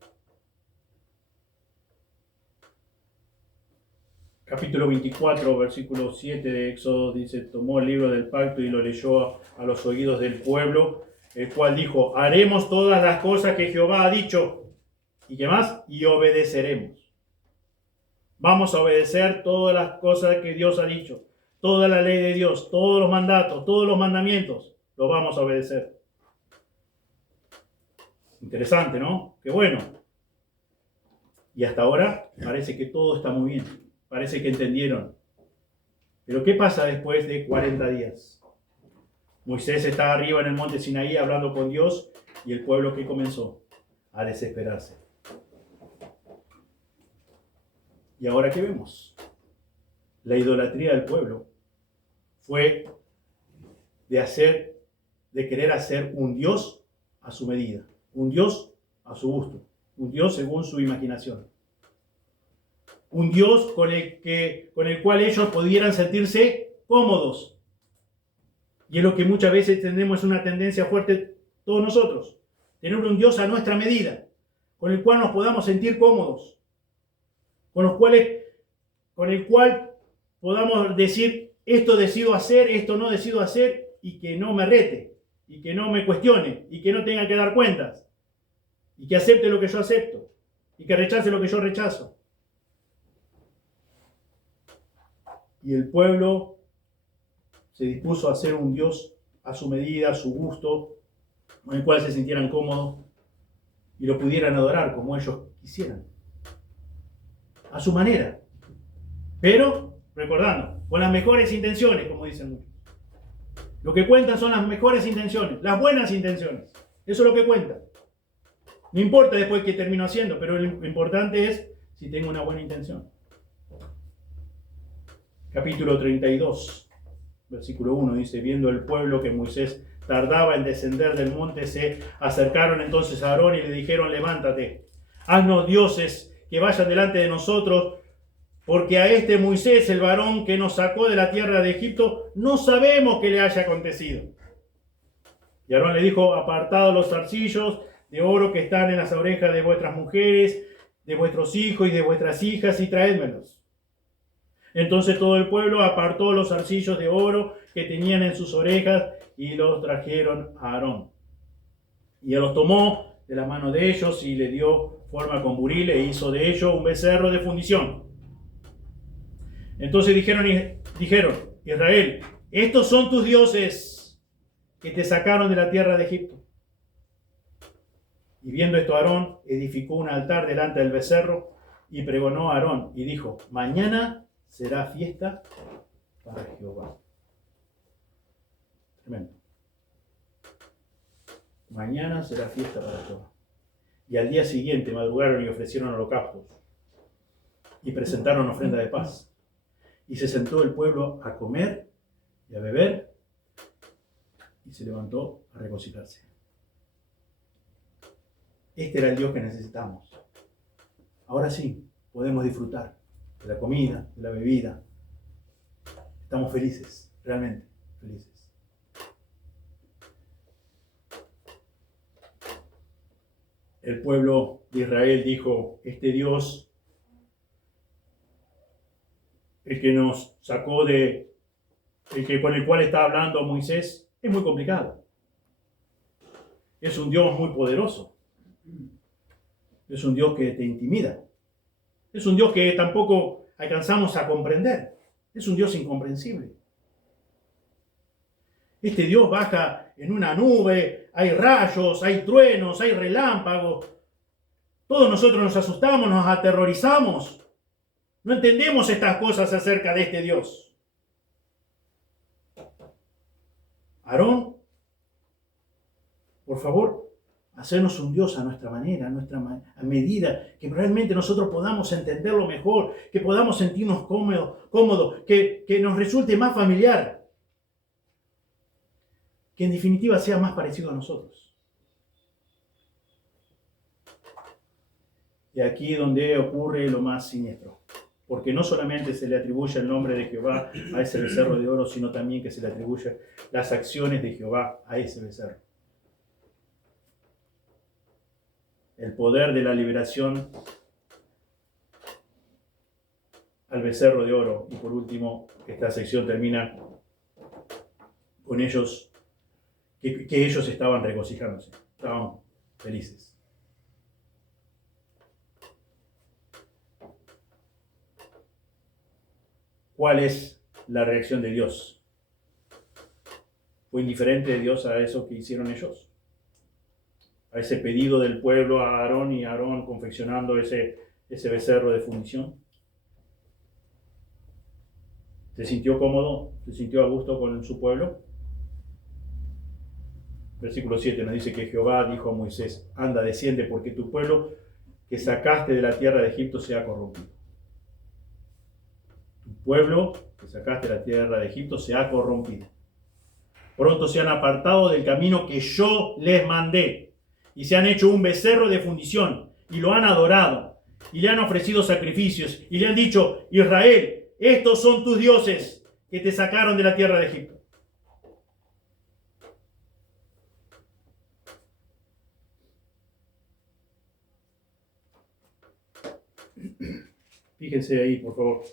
Capítulo 24, versículo 7 de Éxodo dice: tomó el libro del pacto y lo leyó a los oídos del pueblo, el cual dijo: haremos todas las cosas que Jehová ha dicho. ¿Y qué más? Y obedeceremos. Vamos a obedecer todas las cosas que Dios ha dicho. Toda la ley de Dios, todos los mandatos, todos los mandamientos, los vamos a obedecer. Interesante, ¿no? Qué bueno. Y hasta ahora parece que todo está muy bien. Parece que entendieron. Pero ¿qué pasa después de 40 días? Moisés está arriba en el monte Sinaí hablando con Dios y el pueblo que comenzó a desesperarse. ¿Y ahora qué vemos? La idolatría del pueblo fue de querer hacer un Dios a su medida, un Dios a su gusto, un Dios según su imaginación. Un Dios con el cual ellos pudieran sentirse cómodos. Y es lo que muchas veces tenemos una tendencia fuerte todos nosotros. Tener un Dios a nuestra medida, con el cual nos podamos sentir cómodos. Con el cual podamos decir: esto decido hacer, esto no decido hacer, y que no me rete, y que no me cuestione, y que no tenga que dar cuentas, y que acepte lo que yo acepto, y que rechace lo que yo rechazo. Y el pueblo se dispuso a hacer un Dios a su medida, a su gusto, con el cual se sintieran cómodos y lo pudieran adorar como ellos quisieran, a su manera. Pero, recordando, con las mejores intenciones, como dicen muchos. Lo que cuentan son las mejores intenciones, las buenas intenciones. Eso es lo que cuenta. No importa después qué termino haciendo, pero lo importante es si tengo una buena intención. Capítulo 32, versículo 1 dice: viendo el pueblo que Moisés tardaba en descender del monte, se acercaron entonces a Aarón y le dijeron: levántate, haznos dioses que vayan delante de nosotros, porque a este Moisés, el varón que nos sacó de la tierra de Egipto, no sabemos qué le haya acontecido. Y Aarón le dijo: apartad los zarcillos de oro que están en las orejas de vuestras mujeres, de vuestros hijos y de vuestras hijas, y traédmelos. Entonces todo el pueblo apartó los zarcillos de oro que tenían en sus orejas y los trajeron a Aarón. Y él los tomó de la mano de ellos y le dio forma con buril e hizo de ello un becerro de fundición. Entonces dijeron: Israel, estos son tus dioses que te sacaron de la tierra de Egipto. Y viendo esto, Aarón edificó un altar delante del becerro y pregonó a Aarón y dijo: mañana será fiesta para Jehová. Tremendo. Mañana será fiesta para Jehová. Y al día siguiente madrugaron y ofrecieron holocaustos y presentaron ofrenda de paz. Y se sentó el pueblo a comer y a beber, y se levantó a regocijarse. Este era el Dios que necesitamos. Ahora sí, podemos disfrutar de la comida, de la bebida. Estamos felices, realmente felices. El pueblo de Israel dijo, este Dios, el que nos sacó con el cual está hablando Moisés, es muy complicado. Es un Dios muy poderoso. Es un Dios que te intimida. Es un Dios que tampoco alcanzamos a comprender. Es un Dios incomprensible. Este Dios baja en una nube, hay rayos, hay truenos, hay relámpagos. Todos nosotros nos asustamos, nos aterrorizamos. No entendemos estas cosas acerca de este Dios. Aarón, por favor, hacernos un Dios a nuestra manera, a medida, que realmente nosotros podamos entenderlo mejor, que podamos sentirnos cómodos, que nos resulte más familiar, que en definitiva sea más parecido a nosotros. Y aquí es donde ocurre lo más siniestro, porque no solamente se le atribuye el nombre de Jehová a ese becerro de oro, sino también que se le atribuye las acciones de Jehová a ese becerro. El poder de la liberación al becerro de oro. Y por último, esta sección termina con ellos, que ellos estaban regocijándose, estaban felices. ¿Cuál es la reacción de Dios? ¿Fue indiferente de Dios a eso que hicieron ellos? A ese pedido del pueblo a Aarón y Aarón confeccionando ese becerro de fundición. ¿Se sintió cómodo? ¿Se sintió a gusto con su pueblo? Versículo 7 nos dice que Jehová dijo a Moisés, anda, desciende, porque tu pueblo que sacaste de la tierra de Egipto se ha corrompido. Tu pueblo que sacaste de la tierra de Egipto se ha corrompido. Pronto se han apartado del camino que yo les mandé. Y se han hecho un becerro de fundición, y lo han adorado, y le han ofrecido sacrificios, y le han dicho, Israel, estos son tus dioses que te sacaron de la tierra de Egipto. Fíjense ahí, por favor.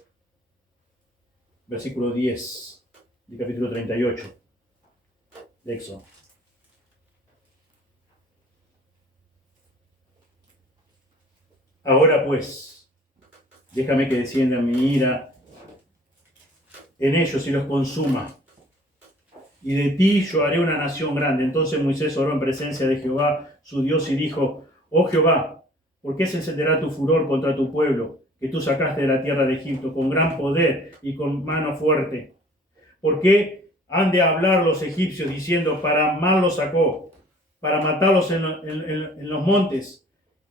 Versículo 10 del capítulo 38 de Éxodo. Ahora pues, déjame que descienda mi ira en ellos y los consuma. Y de ti yo haré una nación grande. Entonces Moisés oró en presencia de Jehová, su Dios, y dijo, oh Jehová, ¿por qué se encenderá tu furor contra tu pueblo, que tú sacaste de la tierra de Egipto, con gran poder y con mano fuerte? ¿Por qué han de hablar los egipcios diciendo, para mal los sacó, para matarlos en los montes,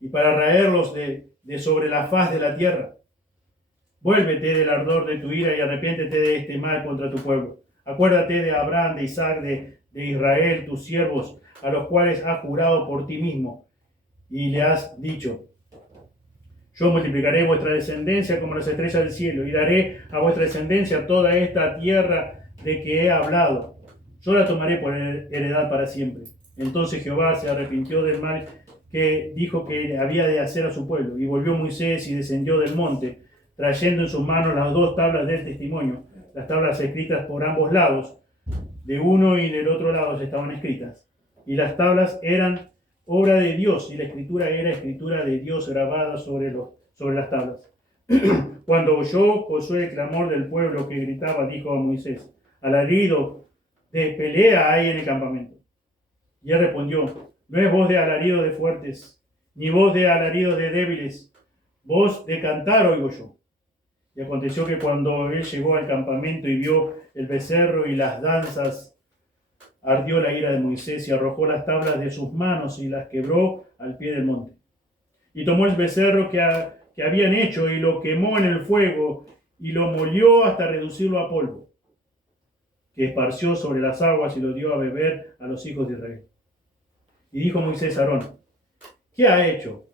y para raerlos de sobre la faz de la tierra? Vuélvete del ardor de tu ira y arrepiéntete de este mal contra tu pueblo. Acuérdate de Abraham, de Isaac, de Israel, tus siervos, a los cuales has jurado por ti mismo, y le has dicho, yo multiplicaré vuestra descendencia como las estrellas del cielo, y daré a vuestra descendencia toda esta tierra de que he hablado. Yo la tomaré por heredad para siempre. Entonces Jehová se arrepintió del mal que dijo que había de hacer a su pueblo. Y volvió Moisés y descendió del monte, trayendo en sus manos las dos tablas del testimonio, las tablas escritas por ambos lados, de uno y del otro lado estaban escritas. Y las tablas eran obra de Dios, y la escritura era escritura de Dios grabada sobre las tablas. Cuando oyó Josué el clamor del pueblo que gritaba, dijo a Moisés, alarido de pelea hay en el campamento. Y él respondió, no es voz de alarido de fuertes, ni voz de alarido de débiles, voz de cantar oigo yo. Y aconteció que cuando él llegó al campamento y vio el becerro y las danzas, ardió la ira de Moisés y arrojó las tablas de sus manos y las quebró al pie del monte. Y tomó el becerro que habían hecho y lo quemó en el fuego y lo molió hasta reducirlo a polvo, que esparció sobre las aguas y lo dio a beber a los hijos de Israel. Y dijo Moisés a Aarón: ¿qué ha hecho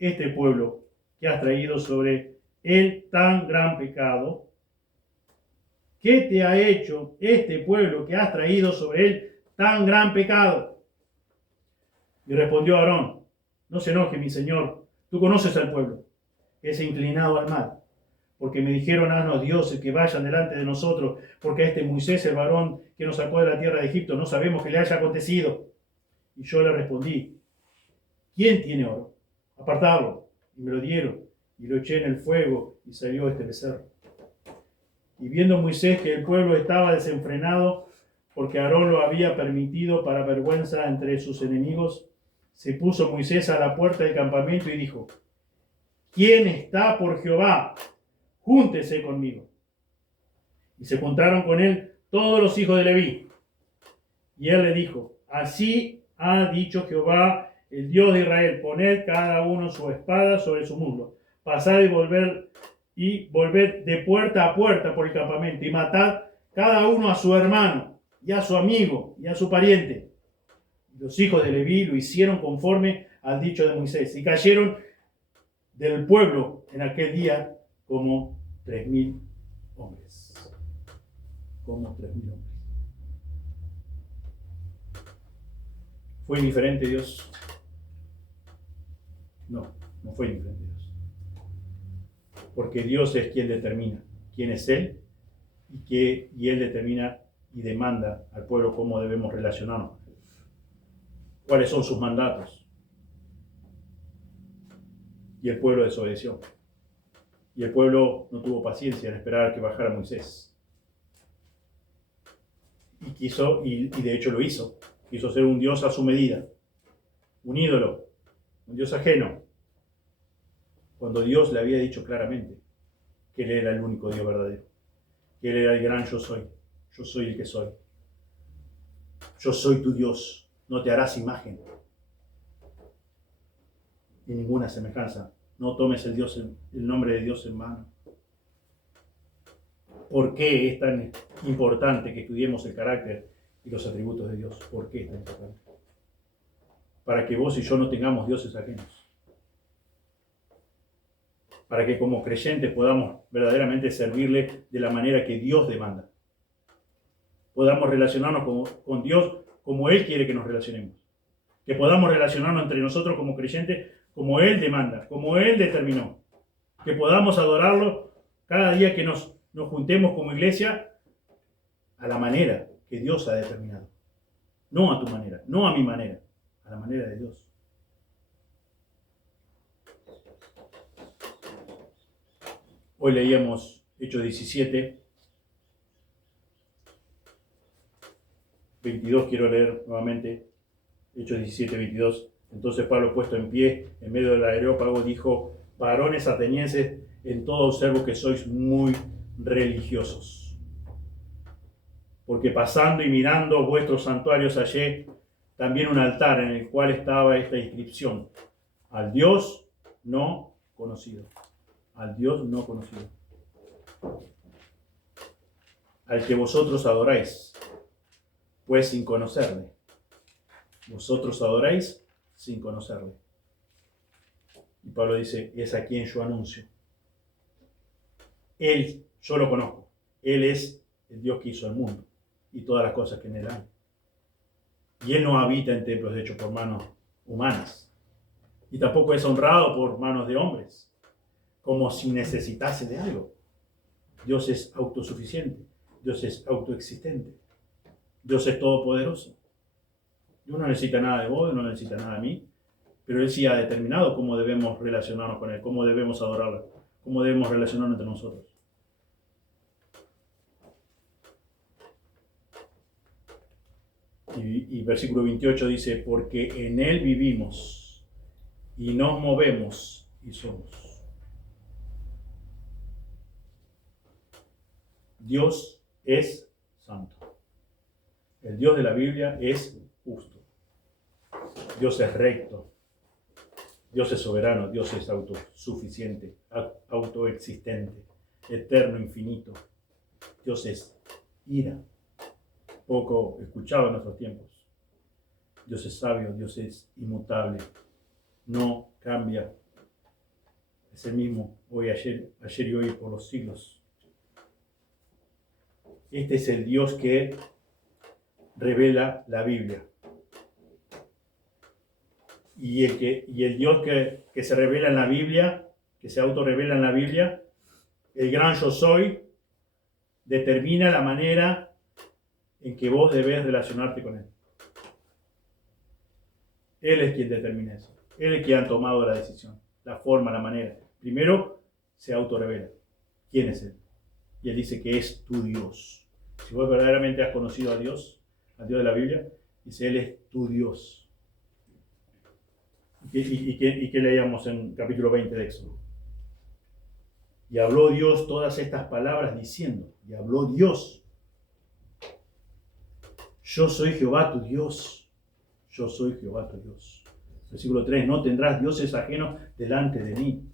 este pueblo que has traído sobre él tan gran pecado? ¿Qué te ha hecho este pueblo que has traído sobre él tan gran pecado? Y respondió Aarón: no se enoje, mi señor, tú conoces al pueblo, es inclinado al mal, porque me dijeron: haznos dioses que vayan delante de nosotros, porque a este Moisés, el varón que nos sacó de la tierra de Egipto, no sabemos qué le haya acontecido. Y yo le respondí: ¿quién tiene oro? Apartadlo. Y me lo dieron, y lo eché en el fuego, y salió este becerro. Y viendo Moisés que el pueblo estaba desenfrenado, porque Aarón lo había permitido para vergüenza entre sus enemigos, se puso Moisés a la puerta del campamento y dijo: ¿quién está por Jehová? Júntese conmigo. Y se juntaron con él todos los hijos de Leví. Y él le dijo: así ha dicho Jehová, el Dios de Israel: poned cada uno su espada sobre su muslo, pasad y volved de puerta a puerta por el campamento, y matad cada uno a su hermano, y a su amigo, y a su pariente. Los hijos de Leví lo hicieron conforme al dicho de Moisés, y cayeron del pueblo en aquel día como 3.000 hombres. Como 3.000 hombres. ¿Fue indiferente Dios? No, no fue indiferente Dios. Porque Dios es quien determina quién es Él, y Él determina y demanda al pueblo cómo debemos relacionarnos. ¿Cuáles son sus mandatos? Y el pueblo desobedeció. Y el pueblo no tuvo paciencia en esperar a que bajara Moisés. Y de hecho lo hizo. Quiso ser un Dios a su medida, un ídolo, un Dios ajeno, cuando Dios le había dicho claramente que Él era el único Dios verdadero, que Él era el gran yo soy el que soy. Yo soy tu Dios, no te harás imagen ni ninguna semejanza, no tomes el nombre de Dios en vano. ¿Por qué es tan importante que estudiemos el carácter y los atributos de Dios? ¿Por qué es tan importante? Para que vos y yo no tengamos dioses ajenos. Para que como creyentes podamos verdaderamente servirle de la manera que Dios demanda. Podamos relacionarnos con Dios como Él quiere que nos relacionemos. Que podamos relacionarnos entre nosotros como creyentes como Él demanda, como Él determinó. Que podamos adorarlo cada día que nos juntemos como iglesia a la manera que Dios ha determinado. No a tu manera, no a mi manera, a la manera de Dios. Hoy leíamos Hechos 17, 22, quiero leer nuevamente, Hechos 17, 22. Entonces Pablo, puesto en pie en medio del areópago, dijo: varones atenienses, en todo observo que sois muy religiosos. Porque pasando y mirando vuestros santuarios hallé también un altar en el cual estaba esta inscripción: al Dios no conocido. Al Dios no conocido. Al que vosotros adoráis, pues sin conocerle. Vosotros adoráis sin conocerle. Y Pablo dice: es a quien yo anuncio. Él, yo lo conozco. Él es el Dios que hizo el mundo y todas las cosas que en él hay. Y Él no habita en templos hechos por manos humanas. Y tampoco es honrado por manos de hombres, como si necesitase de algo. Dios es autosuficiente. Dios es autoexistente. Dios es todopoderoso. Dios no necesita nada de vos, no necesita nada de mí, pero Él sí ha determinado cómo debemos relacionarnos con Él, cómo debemos adorarlo, cómo debemos relacionarnos entre nosotros. Y versículo 28 dice: porque en Él vivimos y nos movemos y somos. Dios es santo. El Dios de la Biblia es justo. Dios es recto. Dios es soberano. Dios es autosuficiente, autoexistente. eterno, infinito. Dios es ira, poco escuchado en nuestros tiempos. Dios es sabio, Dios es inmutable, no cambia. Es el mismo hoy, ayer y hoy por los siglos. Este es el Dios que revela la Biblia. Y el Dios que se revela en la Biblia, que se autorrevela en la Biblia, el gran yo soy, determina la manera en que vos debés relacionarte con Él. Él es quien determina eso. Él es quien ha tomado la decisión, la forma, la manera. Primero se autorrevela. ¿Quién es Él? Y Él dice que es tu Dios. Si vos verdaderamente has conocido a Dios, al Dios de la Biblia, dice Él es tu Dios. ¿Y qué leíamos en capítulo 20 de Éxodo? Y habló Dios todas estas palabras diciendo, y habló Dios, yo soy Jehová tu Dios, yo soy Jehová tu Dios. Versículo 3, no tendrás dioses ajenos delante de mí,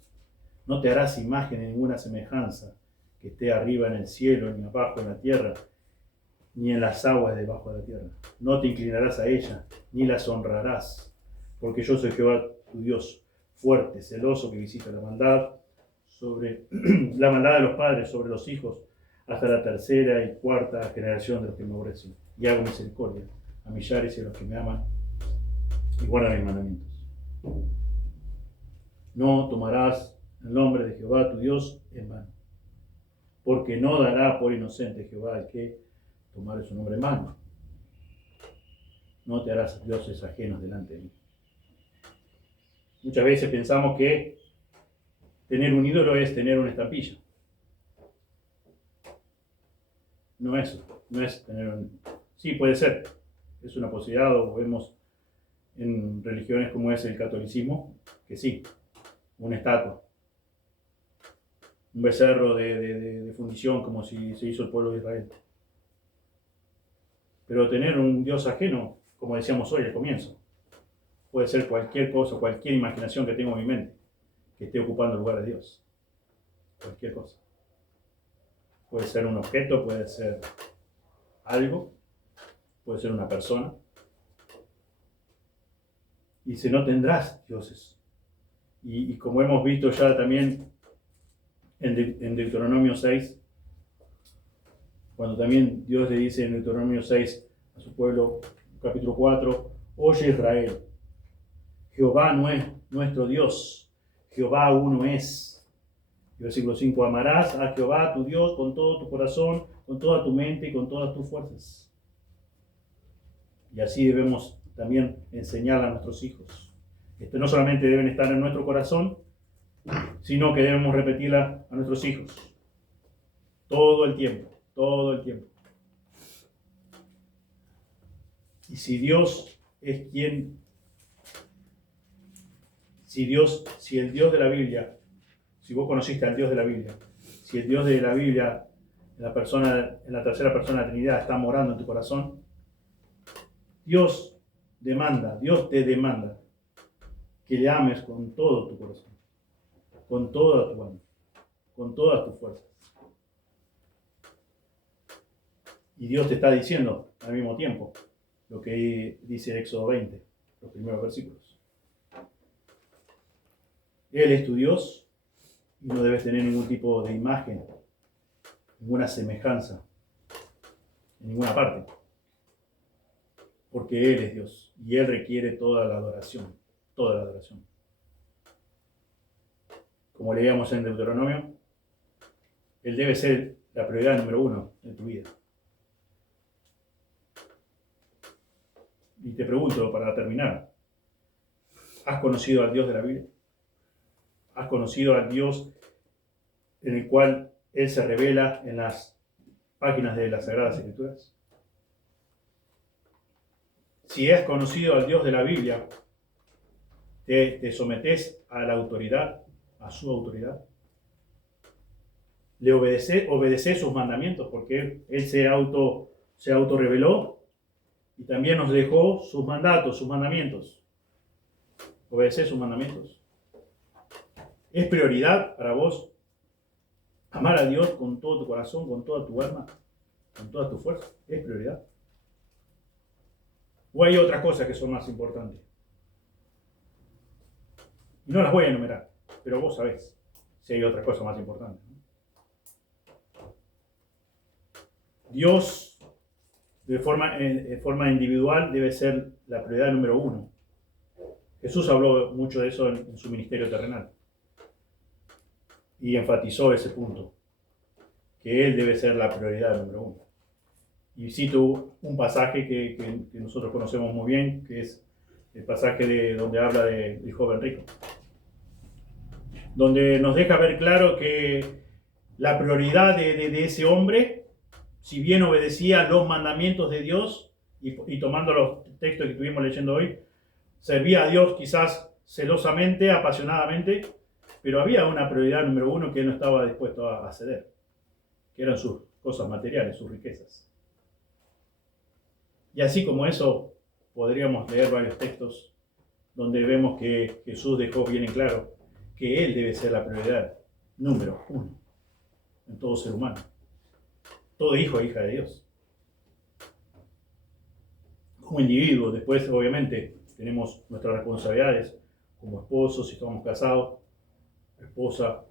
no te harás imagen en ninguna semejanza que esté arriba en el cielo, ni abajo en la tierra, ni en las aguas debajo de la tierra. No te inclinarás a ella, ni las honrarás, porque yo soy Jehová tu Dios, fuerte, celoso, que visita la maldad la maldad de los padres sobre los hijos, hasta la tercera y cuarta generación de los que me aborrecen. Y hago misericordia a millares y a los que me aman y guardan mis mandamientos. No tomarás el nombre de Jehová tu Dios en vano, porque no dará por inocente Jehová el que tomare su nombre en vano. No te harás dioses ajenos delante de mí. Muchas veces pensamos que tener un ídolo es tener una estampilla. No es tener un... Sí, puede ser. Es una posibilidad, o vemos en religiones como es el catolicismo, que sí, una estatua. Un becerro de fundición como si se hizo el pueblo de Israel. Pero tener un Dios ajeno, como decíamos hoy al comienzo, puede ser cualquier cosa, cualquier imaginación que tengo en mi mente, que esté ocupando el lugar de Dios. Cualquier cosa. Puede ser un objeto, puede ser algo, puede ser una persona. Y dice, no tendrás dioses. Y como hemos visto ya también en Deuteronomio 6, cuando también Dios le dice en Deuteronomio 6 a su pueblo, capítulo 4, oye Israel, Jehová no es nuestro Dios, Jehová uno es. Y versículo 5, amarás a Jehová tu Dios con todo tu corazón, con toda tu mente y con todas tus fuerzas. Y así debemos también enseñar a nuestros hijos. Esto no solamente deben estar en nuestro corazón, sino que debemos repetirla a nuestros hijos. Todo el tiempo, todo el tiempo. Y si Dios es quien, si el Dios de la Biblia, si vos conociste al Dios de la Biblia, si el Dios de la Biblia, en la tercera persona de la Trinidad, está morando en tu corazón, Dios te demanda que le ames con todo tu corazón, con toda tu alma, con todas tus fuerzas. Y Dios te está diciendo al mismo tiempo lo que dice Éxodo 20, los primeros versículos. Él es tu Dios y no debes tener ningún tipo de imagen, ninguna semejanza, en ninguna parte. Porque Él es Dios y Él requiere toda la adoración, toda la adoración. Como leíamos en Deuteronomio, Él debe ser la prioridad número 1 de tu vida. Y te pregunto para terminar, ¿has conocido al Dios de la Biblia? ¿Has conocido al Dios en el cual Él se revela en las páginas de las Sagradas Escrituras? Si has conocido al Dios de la Biblia, ¿te sometes a la autoridad, a su autoridad? ¿Le obedeces sus mandamientos? Porque Él se autorreveló y también nos dejó sus mandatos, sus mandamientos. ¿Obedeces sus mandamientos? ¿Es prioridad para vos Amar a Dios con todo tu corazón, con toda tu alma, con toda tu fuerza, es prioridad. ¿O hay otras cosas que son más importantes? Y no las voy a enumerar, pero vos sabés si hay otras cosas más importantes, ¿no? Dios, de forma individual, debe ser la prioridad número uno. Jesús habló mucho de eso en su ministerio terrenal y enfatizó ese punto, que Él debe ser la prioridad número uno. Y cito un pasaje que nosotros conocemos muy bien, que es el pasaje donde habla del joven rico, donde nos deja ver claro que la prioridad de ese hombre, si bien obedecía los mandamientos de Dios, y tomando los textos que estuvimos leyendo hoy, servía a Dios quizás celosamente, apasionadamente, pero había una prioridad número uno que él no estaba dispuesto a ceder, que eran sus cosas materiales, sus riquezas. Y así como eso, podríamos leer varios textos donde vemos que Jesús dejó bien en claro que Él debe ser la prioridad número uno en todo ser humano, todo hijo e hija de Dios. Como individuo, después obviamente tenemos nuestras responsabilidades como esposos, si estamos casados, esposa,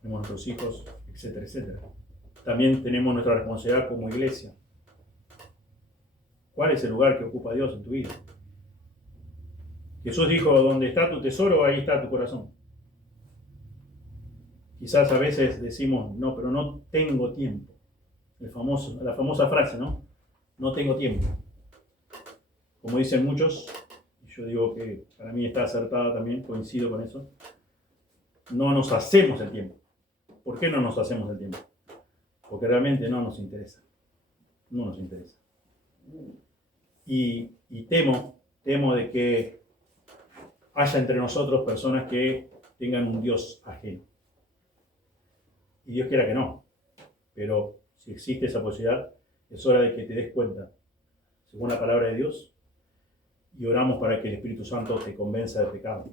tenemos nuestros hijos, etcétera, etcétera. También tenemos nuestra responsabilidad como iglesia. ¿Cuál es el lugar que ocupa Dios en tu vida? Jesús dijo, donde está tu tesoro, ahí está tu corazón. Quizás a veces decimos, no, pero no tengo tiempo. La famosa frase, ¿no? No tengo tiempo. Como dicen muchos, y yo digo que para mí está acertada también, coincido con eso, no nos hacemos el tiempo. ¿Por qué no nos hacemos el tiempo? Porque realmente no nos interesa. No nos interesa. Y temo de que haya entre nosotros personas que tengan un Dios ajeno. Y Dios quiera que no. Pero si existe esa posibilidad, es hora de que te des cuenta, según la palabra de Dios, y oramos para que el Espíritu Santo te convenza del pecado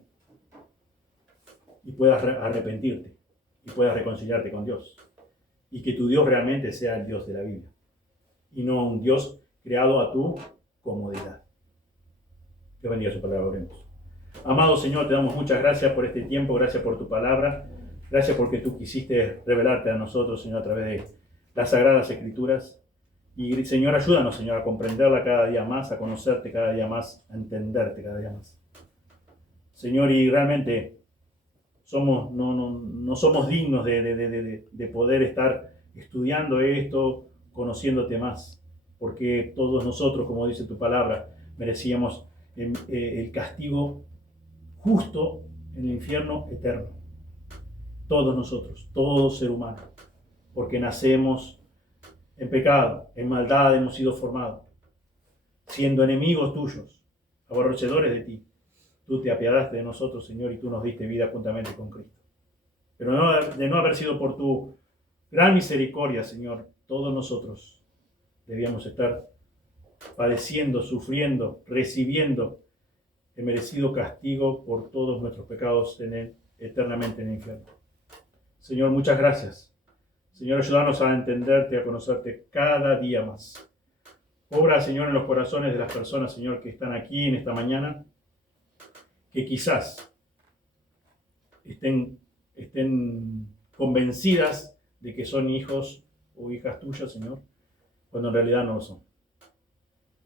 y puedas arrepentirte y puedas reconciliarte con Dios. Y que tu Dios realmente sea el Dios de la Biblia y no un Dios creado a tu comodidad. Dios bendiga su palabra, oremos. Amado Señor, te damos muchas gracias por este tiempo, gracias por tu palabra, gracias porque tú quisiste revelarte a nosotros, Señor, a través de las Sagradas Escrituras. Y Señor, ayúdanos, Señor, a comprenderla cada día más, a conocerte cada día más, a entenderte cada día más. Señor, y realmente no somos dignos de poder estar estudiando esto, conociéndote más, porque todos nosotros, como dice tu palabra, merecíamos el castigo justo en el infierno eterno. Todos nosotros, todo ser humano, porque nacemos en pecado, en maldad hemos sido formados, siendo enemigos tuyos, aborrecedores de ti. Tú te apiadaste de nosotros, Señor, y tú nos diste vida juntamente con Cristo. Pero de no haber sido por tu gran misericordia, Señor, todos nosotros debíamos estar padeciendo, sufriendo, recibiendo el merecido castigo por todos nuestros pecados eternamente en el infierno. Señor, muchas gracias. Señor, ayúdanos a entenderte, a conocerte cada día más. Obra, Señor, en los corazones de las personas, Señor, que están aquí en esta mañana, que quizás estén convencidas de que son hijos o hijas tuyas, Señor, cuando en realidad no lo son.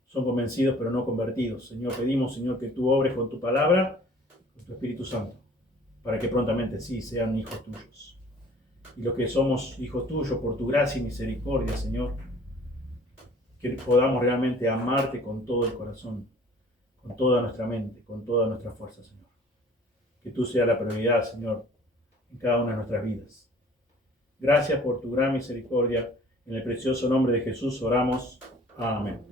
Son convencidos pero no convertidos. Señor, pedimos, Señor, que tú obres con tu palabra, con tu Espíritu Santo, para que prontamente sí sean hijos tuyos. Y los que somos hijos tuyos, por tu gracia y misericordia, Señor, que podamos realmente amarte con todo el corazón, con toda nuestra mente, con toda nuestra fuerza, Señor. Que tú seas la prioridad, Señor, en cada una de nuestras vidas. Gracias por tu gran misericordia. En el precioso nombre de Jesús oramos. Amén.